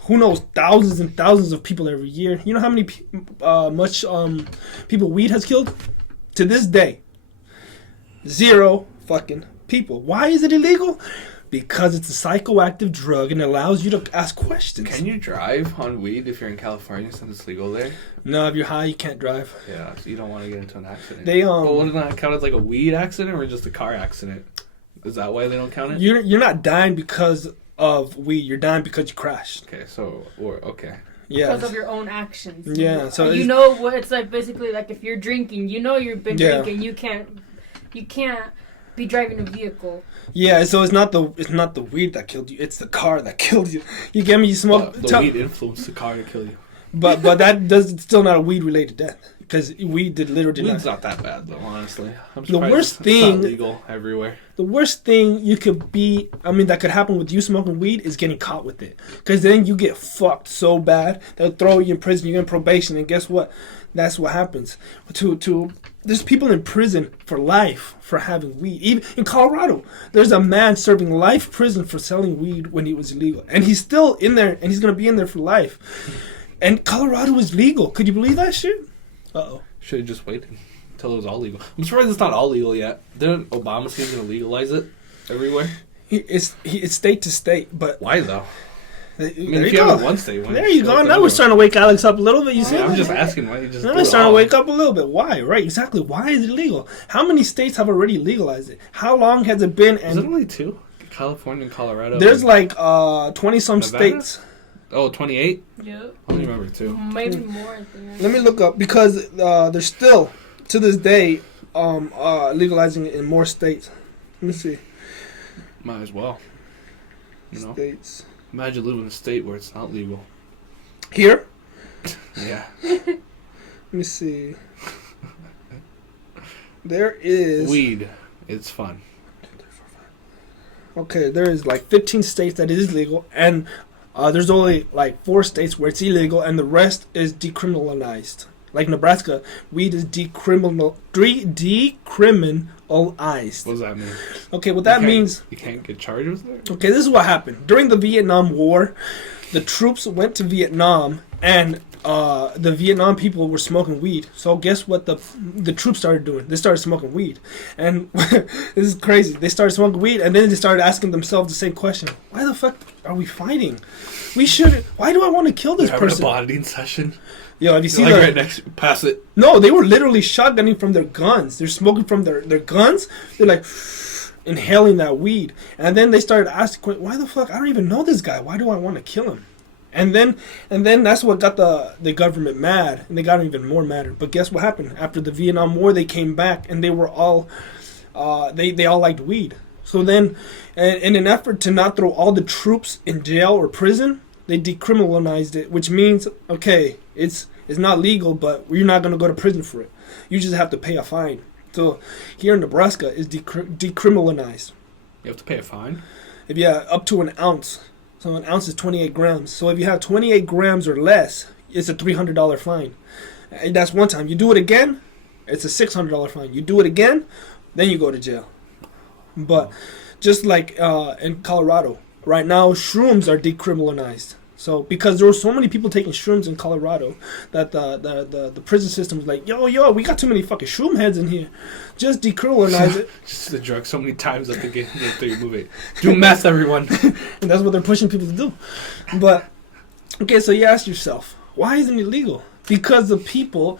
who knows, thousands and thousands of people every year. You know how many people weed has killed? To this day, 0 fucking people. Why is it illegal? Because it's a psychoactive drug and allows you to ask questions. Can you drive on weed if you're in California since it's legal there? No, if you're high, you can't drive. Yeah, so you don't want to get into an accident. But wouldn't that count as like a weed accident or just a car accident? Is that why they don't count it? You're not dying because of weed. You're dying because you crashed. Okay, Yeah. Because of your own actions. Yeah. So what it's like. Basically, like if you're drinking, you've been drinking. You can't be driving a vehicle. Yeah. So it's not the weed that killed you. It's the car that killed you. You get me? You smoke. The weed influenced the car to kill you. But it's still not a weed related death because weed Weed's not that bad though. Honestly, the worst thing. It's not legal everywhere. The worst thing you could that could happen with you smoking weed is getting caught with it. Because then you get fucked so bad, they'll throw you in prison, you're in probation, and guess what? That's what happens. There's people in prison for life for having weed. Even in Colorado, there's a man serving life prison for selling weed when it was illegal. And he's still in there, and he's going to be in there for life. And Colorado is legal. Could you believe that shit? Uh-oh. Should have just waited until it was all legal. I'm surprised it's not all legal yet. Didn't Obama say he's going to legalize it everywhere? It's state to state, but why though? There if you go. Have one state, there you go. Now we're starting to wake Alex up a little bit. You see? I'm just asking why you just. Now we're starting to wake up a little bit. Why? Right? Exactly. Why is it illegal? How many states have already legalized it? How long has it been? Is it only 2? California and Colorado. There's like 20-some states. Oh, 28? Yep. I only remember 2. Maybe more, I think. Let me look up because they're still, to this day, legalizing it in more states. Let me see. Might as well. States. Imagine living in a state where it's not legal. Here? Yeah. Let me see. There is... Weed. It's fun. Okay, there is like 15 states that it is legal, and there's only like 4 states where it's illegal, and the rest is decriminalized. Like Nebraska, weed is decriminalized. What does that mean? Okay, what that means... You can't get charged with it? Okay, this is what happened. During the Vietnam War, the troops went to Vietnam, and the Vietnam people were smoking weed. So guess what the troops started doing? They started smoking weed. And this is crazy. They started smoking weed, and then they started asking themselves the same question. Why the fuck are we fighting? Why do I want to kill this person? A bonding session? Yo, have you seen right next, pass it. No, they were literally shotgunning from their guns. They're smoking from their guns. They're like inhaling that weed. And then they started asking, why the fuck? I don't even know this guy. Why do I want to kill him? And then that's what got the government mad, and they got even more madder. But guess what happened? After the Vietnam War, they came back, and they were all they all liked weed. So then, in an effort to not throw all the troops in jail or prison, they decriminalized it, which means, okay, it's not legal, but you're not going to go to prison for it. You just have to pay a fine. So here in Nebraska, it's decriminalized. You have to pay a fine? If you have up to an ounce. So an ounce is 28 grams. So if you have 28 grams or less, it's a $300 fine. And that's one time. You do it again, it's a $600 fine. You do it again, then you go to jail. But just like in Colorado, right now, shrooms are decriminalized. So because there were so many people taking shrooms in Colorado that the prison system was like, yo, we got too many fucking shroom heads in here. Just decriminalize it. Just the drug so many times that they remove it. Do meth, everyone. And that's what they're pushing people to do. But okay, so you ask yourself, why isn't it legal? Because the people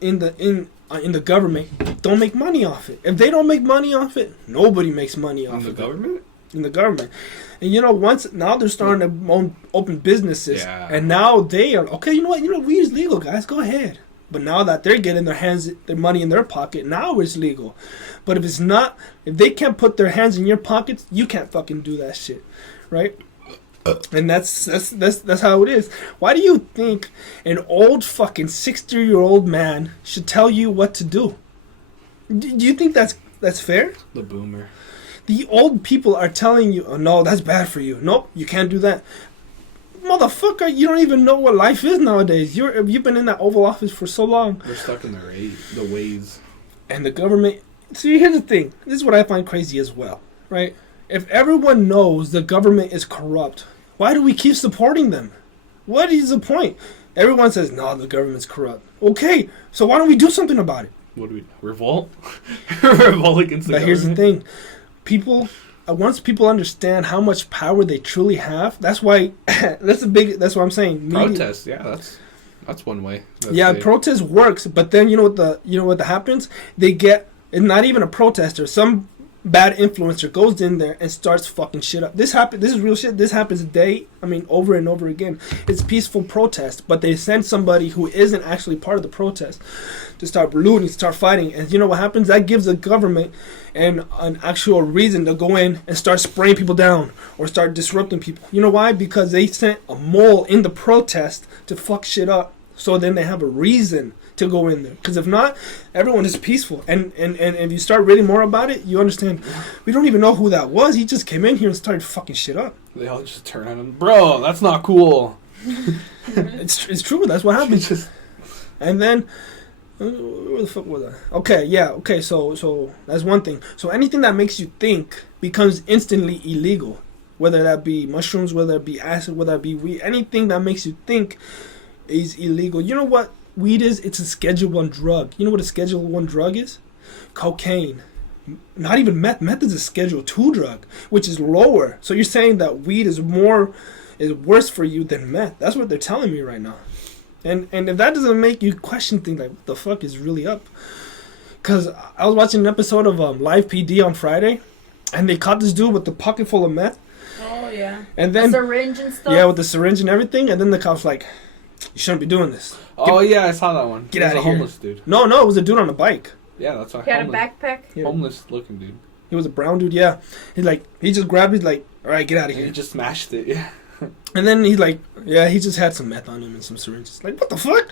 in the government don't make money off it. If they don't make money off it, nobody makes money off In it. the government? In the government. And now they're starting to open businesses. Yeah. And now they are, okay, you know what? Weed is legal, guys. Go ahead. But now that they're getting their money in their pocket, now it's legal. But if it's not, if they can't put their hands in your pockets, you can't fucking do that shit. Right? And that's how it is. Why do you think an old fucking 60-year-old man should tell you what to do? Do you think that's fair? The boomer. The old people are telling you, oh no, that's bad for you. Nope, you can't do that. Motherfucker, you don't even know what life is nowadays. You've been in that Oval Office for so long. We're stuck in the ways. And the government... See, here's the thing. This is what I find crazy as well, right? If everyone knows the government is corrupt, why do we keep supporting them? What is the point? Everyone says, no, the government's corrupt. Okay, so why don't we do something about it? What do we... Revolt? Revolt against the government? But here's the thing. Once people understand how much power they truly have, that's why that's what I'm saying. Protest, yeah, that's one way. Protest works, but then you know what happens? They get, it's not even a protester. Some bad influencer goes in there and starts fucking shit up. This is real shit. This happens over and over again. It's peaceful protest, but they send somebody who isn't actually part of the protest to start looting, start fighting, and you know what happens? That gives the government an actual reason to go in and start spraying people down or start disrupting people. You know why? Because they sent a mole in the protest to fuck shit up. So then they have a reason to go in there. Because if not, everyone is peaceful. And if you start reading more about it, you understand, we don't even know who that was. He just came in here and started fucking shit up. They all just turn on him. Bro, that's not cool. It's true. That's what happens. And then... where the fuck was I? Okay, so that's one thing. So anything that makes you think becomes instantly illegal. Whether that be mushrooms, whether it be acid, whether it be weed, anything that makes you think is illegal. You know what weed is? It's a Schedule 1 drug. You know what a Schedule 1 drug is? Cocaine. Not even meth. Meth is a Schedule 2 drug, which is lower. So you're saying that weed is worse for you than meth. That's what they're telling me right now. And if that doesn't make you question things like what the fuck is really up, because I was watching an episode of Live PD on Friday, and they caught this dude with the pocket full of meth. Oh yeah. And then the syringe and stuff. Yeah, with the syringe and everything, and then the cops like, you shouldn't be doing this. Yeah, I saw that one. Get out of here. Homeless dude. No, it was a dude on a bike. Yeah, that's what. He had a backpack. Yeah. Homeless looking dude. He was a brown dude. Yeah. He just grabbed it like, all right, get out of here. He just smashed it. Yeah. And then he's like, yeah, he just had some meth on him and some syringes. Like, what the fuck?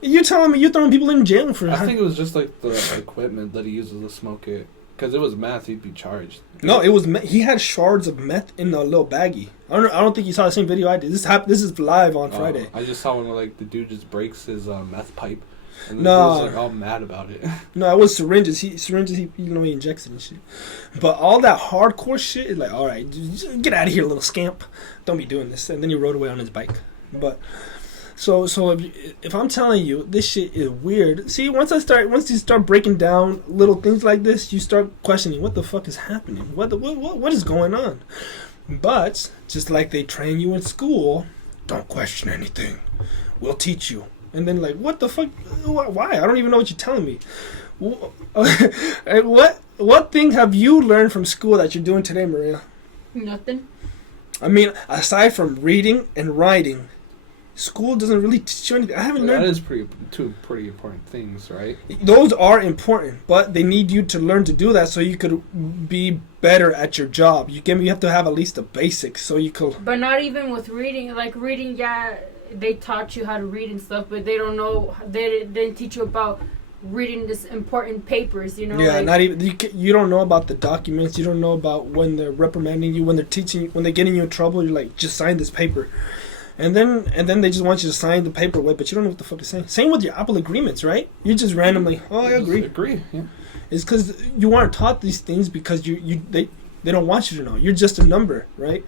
You're telling me you're throwing people in jail for... I think it was just like the equipment that he uses to smoke it. Because it was meth, he'd be charged. No, it was he had shards of meth in a little baggie. I don't think you saw the same video I did. This is live on Friday. I just saw one where like the dude just breaks his meth pipe. And the No. dude's like all mad about it. No, it was syringes. He he injects it and shit. But all that hardcore shit is like, all right, just get out of here, little scamp. Don't be doing this. And then he rode away on his bike. But so if I'm telling you this shit is weird, see, once you start breaking down little things like this, you start questioning what the fuck is happening. What is going on? But just like they train you in school, don't question anything. We'll teach you. And then like, what the fuck? Why? I don't even know what you're telling me. What thing have you learned from school that you're doing today, Maria? Nothing. I mean, aside from reading and writing, school doesn't really teach you anything. I haven't learned. That is two pretty important things, right? Those are important, but they need you to learn to do that so you could be better at your job. You have to have at least the basics so you could. But not even with reading. Like reading, yeah, they taught you how to read and stuff, but they don't know. They didn't teach you about reading this important papers, you know. Yeah, like, not even you don't know about the documents. You don't know about when they're reprimanding you, when they're teaching you, when they're getting you in trouble. You're like, just sign this paper. And then they just want you to sign the paper away, but you don't know what the fuck to say. Same with your Apple agreements, right? You just randomly, I agree. Yeah. It's because you aren't taught these things because they don't want you to know. You're just a number, right?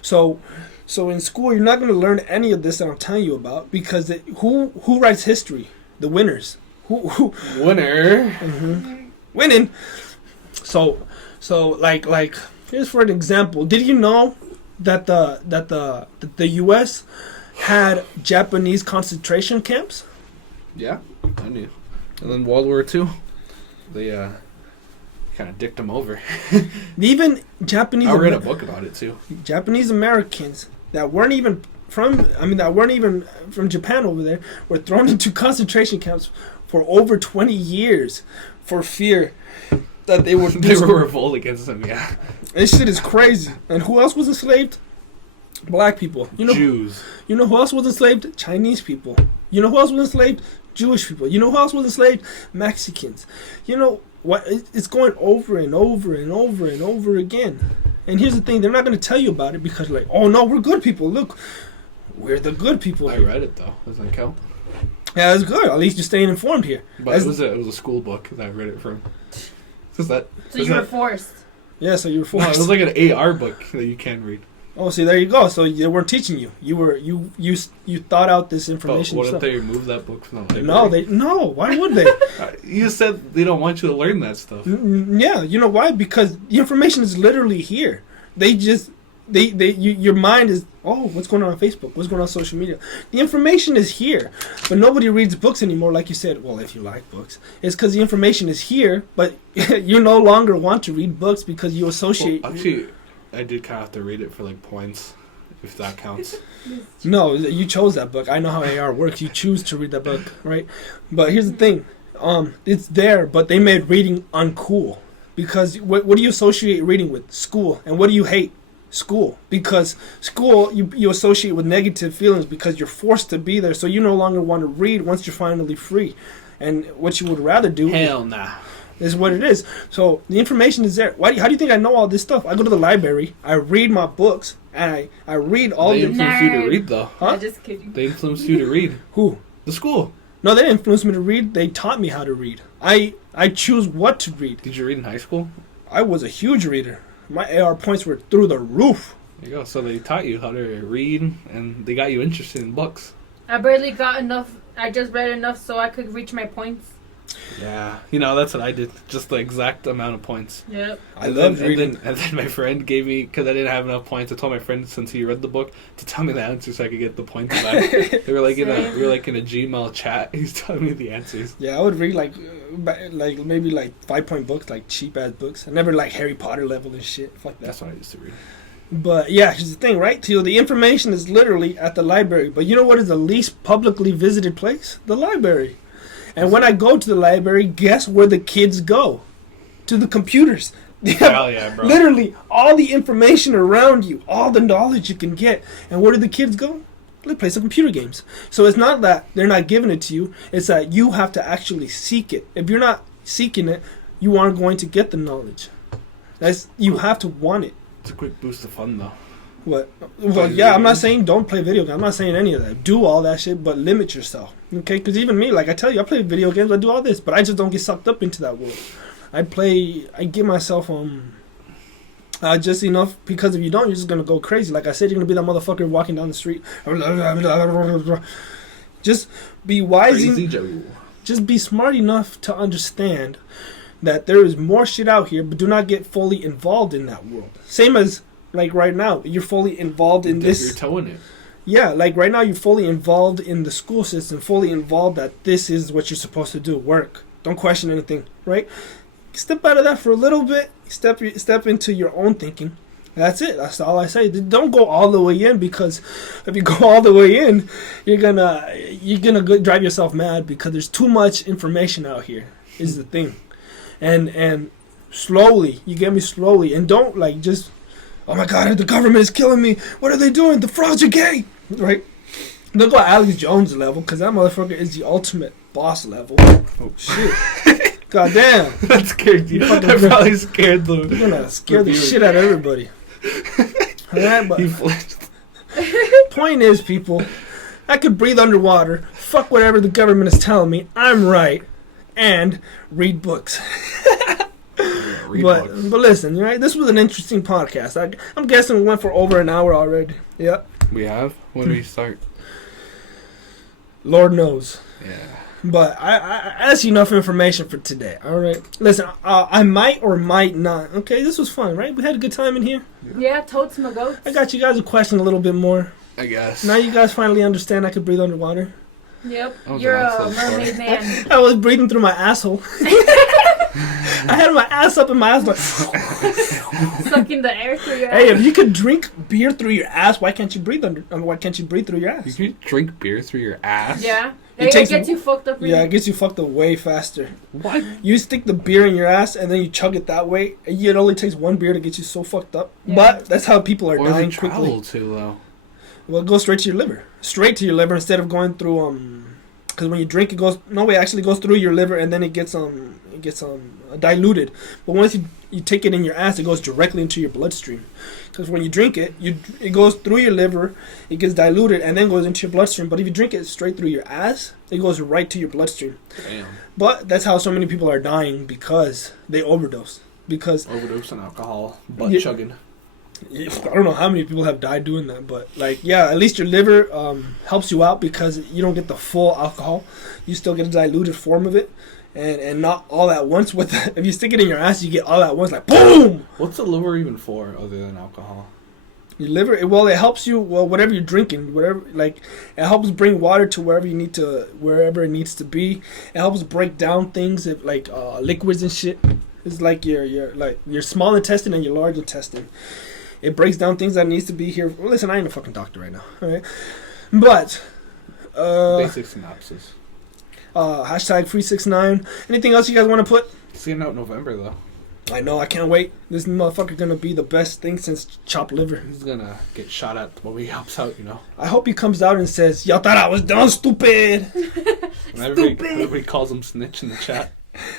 So So in school, you're not going to learn any of this that I'm telling you about because who writes history? The winners. Who Winner. Mm-hmm. Winning. So like here's for an example. Did you know that the U.S. had Japanese concentration camps? Yeah, I knew. And then World War II, they kind of dicked them over. Even Japanese. I read a book about it too. Japanese Americans that weren't even from Japan over there were thrown into concentration camps for over 20 years for fear that they would they were revolt against them. Yeah, this shit is crazy. And who else was enslaved? Black people. Jews. You know who else was enslaved? Chinese people. You know who else was enslaved? Jewish people. You know who else was enslaved? Mexicans. You know what? It's going over and over and over and over again. And here's the thing: they're not going to tell you about it because, like, oh no, we're good people. Look, we're the good people. I read it though. Does that count? Yeah, it's good. At least you're staying informed here. But it was a school book that I read it from. So you were forced. Yeah, so you were forced. No, it was like an AR book that you can read. Oh, see, there you go. So they weren't teaching you. You thought out this information. But wouldn't they remove that book from the No, library? no. Why would they? You said they don't want you to learn that stuff. Yeah, you know why? Because the information is literally here. Your mind is, oh, what's going on Facebook? What's going on social media? The information is here, but nobody reads books anymore. Like you said, well, if you like books, it's because the information is here, but you no longer want to read books because you associate. Well, actually, I did kind of have to read it for like points, if that counts. No, you chose that book. I know how AR works. You choose to read that book, right? But here's the thing. It's there, but they made reading uncool. Because what do you associate reading with? School. And what do you hate? School. Because school, you associate with negative feelings because you're forced to be there. So you no longer want to read once you're finally free. And what you would rather do... Hell nah. Is what it is. So the information is there. How do you think I know all this stuff? I go to the library, I read my books, and I read all They the... influence you to read, though. Huh? I'm just kidding. They influence you to read. Who? The school. No, they didn't influence me to read. They taught me how to read. I choose what to read. Did you read in high school? I was a huge reader. My AR points were through the roof. There you go. So they taught you how to read, and they got you interested in books. I barely got enough. I just read enough so I could reach my points. Yeah, that's what I did. Just the exact amount of points. Yep. I love reading. And then my friend gave me, because I didn't have enough points, I told my friend, since he read the book, to tell me the answers so I could get the points back. We were like in a Gmail chat. He's telling me the answers. Yeah, I would read like maybe like 5-point books, like cheap ass books. I never like Harry Potter level and shit. Fuck that. That's what I used to read. But yeah, here's the thing, right? So the information is literally at the library. But you know what is the least publicly visited place? The library. And when I go to the library, guess where the kids go? To the computers. Hell yeah, bro. Literally, all the information around you, all the knowledge you can get. And where do the kids go? They play some computer games. So it's not that they're not giving it to you. It's that you have to actually seek it. If you're not seeking it, you aren't going to get the knowledge. You have to want it. It's a quick boost of fun, though. What? Well, yeah, I'm not saying don't play video games. I'm not saying any of that. Do all that shit, but limit yourself. Okay? Because even me, like I tell you, I play video games. I do all this, but I just don't get sucked up into that world. I give myself just enough, because if you don't, you're just gonna go crazy. Like I said, you're gonna be that motherfucker walking down the street. Just be wise. Just be smart enough to understand that there is more shit out here, but do not get fully involved in that world. Same as like right now, you're fully involved in this. You're towing it. Yeah, like right now you're fully involved in the school system, fully involved that this is what you're supposed to do, work. Don't question anything, right? Step out of that for a little bit, step into your own thinking. That's it. That's all I say. Don't go all the way in, because if you go all the way in, you're gonna drive yourself mad, because there's too much information out here. Is the thing. And slowly, you get me slowly, and don't like just, oh my God, the government is killing me. What are they doing? The frogs are gay, right? Don't go Alex Jones level, because that motherfucker is the ultimate boss level. Oh shit! God damn! That scared you. I probably scared them. You're gonna scare the shit out of everybody. Alright, but he flinched. Point is, people, I could breathe underwater. Fuck whatever the government is telling me. I'm right, and read books. But listen, right? This was an interesting podcast. I'm guessing we went for over an hour already. Yep. We have? When do we start? Lord knows. Yeah. But I asked you enough information for today. All right. Listen, I might or might not. Okay, this was fun, right? We had a good time in here. Yeah, totes my goats. I got you guys a question a little bit more. I guess. Now you guys finally understand I could breathe underwater. Yep. I was You're an a asshole mermaid man. I was breathing through my asshole. I had my ass up in my ass like. Sucking the air through your Hey, ass. if you could drink beer through your ass, why can't you breathe under? Why can't you breathe through your ass? You can drink beer through your ass? Yeah. It It takes- gets you fucked up. Yeah, it gets you fucked up way faster. What? You stick the beer in your ass and then you chug it that way. It only takes one beer to get you so fucked up. Yeah. But that's how people are Where does dying it travel quickly. to, though? Well, it goes straight to your liver. Straight to your liver instead of going through because when you drink, it goes no way. It actually goes through your liver and then it gets diluted. But once you take it in your ass, it goes directly into your bloodstream. Because when you drink it, it goes through your liver, it gets diluted, and then goes into your bloodstream. But if you drink it straight through your ass, it goes right to your bloodstream. Damn. But that's how so many people are dying because they overdose. Because Overdose on alcohol. Butt Yeah. chugging. I don't know how many people have died doing that, but at least your liver helps you out because you don't get the full alcohol. You still get a diluted form of it, and not all at once. If you stick it in your ass, you get all at once, like boom. What's the liver even for other than alcohol? Your liver, it helps you. Well, whatever you're drinking, it helps bring water to wherever it needs to be. It helps break down things liquids and shit. It's like your small intestine and your large intestine. It breaks down things that needs to be here. Well, listen, I ain't a fucking doctor right now, all right? But Basic synopsis. hashtag free69. Anything else you guys want to put? Seeing out November, though. I know, I can't wait. This motherfucker gonna be the best thing since chopped liver. He's gonna get shot at when he helps out, you know. I hope he comes out and says, "Y'all thought I was done, stupid." And everybody calls him snitch in the chat.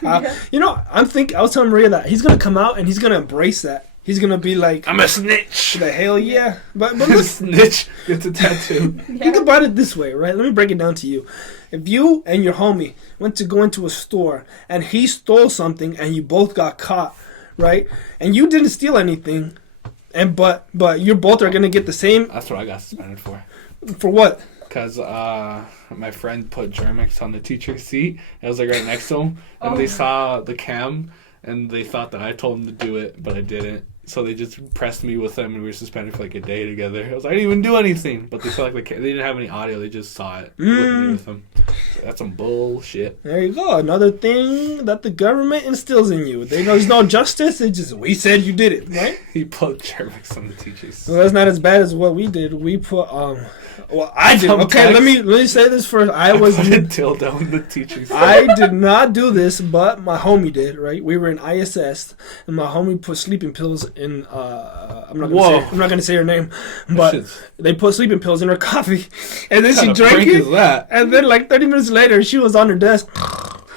Yeah. I was telling Maria that he's gonna come out and he's gonna embrace that. He's gonna be like, I'm a snitch. "The hell yeah!" But look, Snitch gets a tattoo. think about it this way, right? Let me break it down to you. If you and your homie went to go into a store and he stole something and you both got caught, right? And you didn't steal anything, but you both are gonna get the same. That's what I got suspended for. For what? Because my friend put Germix on the teacher's seat. It was like right next to him. And Oh. they saw the cam and they thought that I told them to do it, but I didn't. So they just pressed me with them and we were suspended for like a day together. I was like, I didn't even do anything. But they felt like they didn't have any audio. They just saw it with me with them. So that's some bullshit. There you go. Another thing that the government instills in you. There's no justice. It's just, we said you did it, right? He put Germix on the teacher's seat. Well, that's not as bad as what we did. We put I did. Okay, let me say this first. I Put a dildo in the teacher's seat. I did not do this, but my homie did. Right, we were in ISS, and my homie put sleeping pills in. I'm not gonna say her name, but Shit's- they put sleeping pills in her coffee, and then What she kind of drank prank it. is that? And then like 30 minutes later, she was on her desk.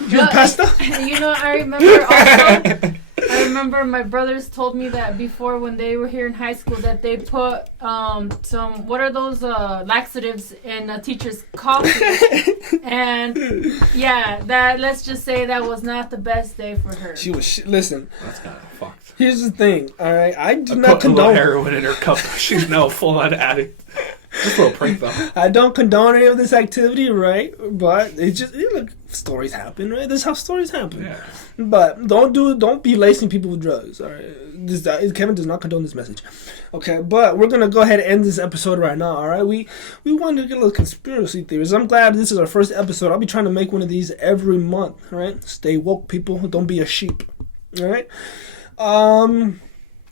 You No, passed out. You know, I remember also. I remember my brothers told me that before when they were here in high school that they put some what are those laxatives in a teacher's coffee, and yeah, that let's just say that was not the best day for her. She was listen. That's kind of fucked. Here's the thing. All right, I do I not put a little condone. heroin in her cup. She's now a full-on addict. Just a little prank, though. I don't condone any of this activity, right? But it's just look, stories happen, right? This is how stories happen. Yeah. But don't be lacing people with drugs. All right, Kevin does not condone this message. Okay, but we're gonna go ahead and end this episode right now. All right, we wanted to get a little conspiracy theories. I'm glad this is our first episode. I'll be trying to make one of these every month. All right, stay woke, people. Don't be a sheep. All right. Goodbye.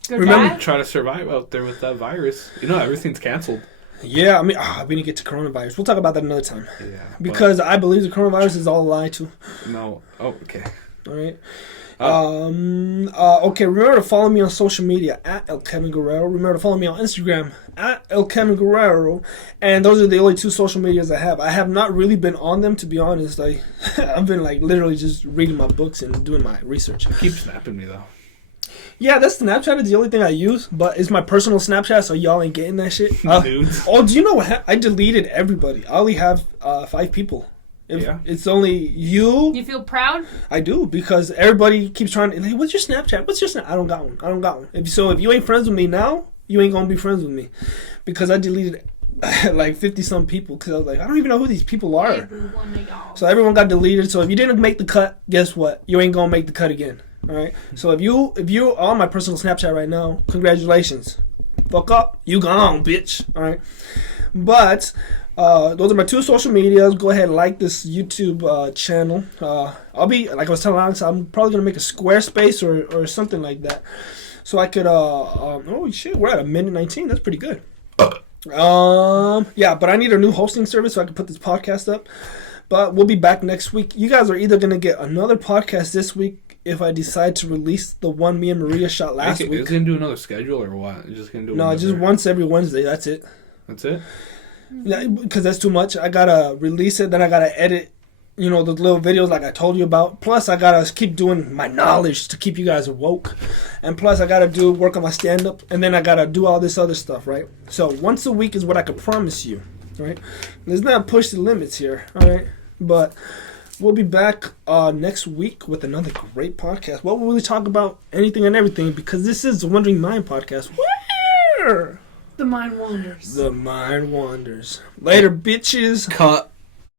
remember- Try to survive out there with that virus. You know, everything's canceled. Yeah, I mean, we didn't get to coronavirus. We'll talk about that another time. Yeah. Because I believe the coronavirus is all a lie too. No. Oh, okay. All right. Oh. Okay. Remember to follow me on social media at El Kevin Guerrero. Remember to follow me on Instagram at El Kevin Guerrero. And those are the only two social medias I have. I have not really been on them, to be honest. I've been literally just reading my books and doing my research. Keep snapping me though. Yeah, that's Snapchat is the only thing I use, but it's my personal Snapchat, so y'all ain't getting that shit. Nudes. Oh, do you know what? I deleted everybody. I only have 5 people. Yeah. It's only you. You feel proud? I do, because everybody keeps trying to, like, what's your Snapchat? What's your Snap? I don't got one. If you ain't friends with me now, you ain't gonna be friends with me. Because I deleted like 50 some people because I was like, I don't even know who these people are. Everyone of y'all. So everyone got deleted. So if you didn't make the cut, guess what? You ain't gonna make the cut again. All right. So if you are on my personal Snapchat right now, congratulations. Fuck up, you gone, bitch. All right. But those are my 2 social medias. Go ahead and like this YouTube channel. I'll be, like I was telling Alex, I'm probably gonna make a Squarespace or something like that, so I could. Oh shit, we're at 1:19. That's pretty good. Yeah, but I need a new hosting service so I can put this podcast up. But we'll be back next week. You guys are either gonna get another podcast this week if I decide to release the one me and Maria shot last week. Is it gonna do another schedule or what? You're just gonna do no, just once every Wednesday. That's it. That's it. Yeah, because that's too much. I gotta release it, then I gotta edit, the little videos like I told you about. Plus, I gotta keep doing my knowledge to keep you guys awoke, and plus, I gotta work on my stand up, and then I gotta do all this other stuff, right? So once a week is what I could promise you, right? Let's not push the limits here, all right? But we'll be back next week with another great podcast. What will we talk about? Anything and everything, because this is the Wandering Mind podcast. Where? The mind wanders. The mind wanders. Later, bitches. Cut.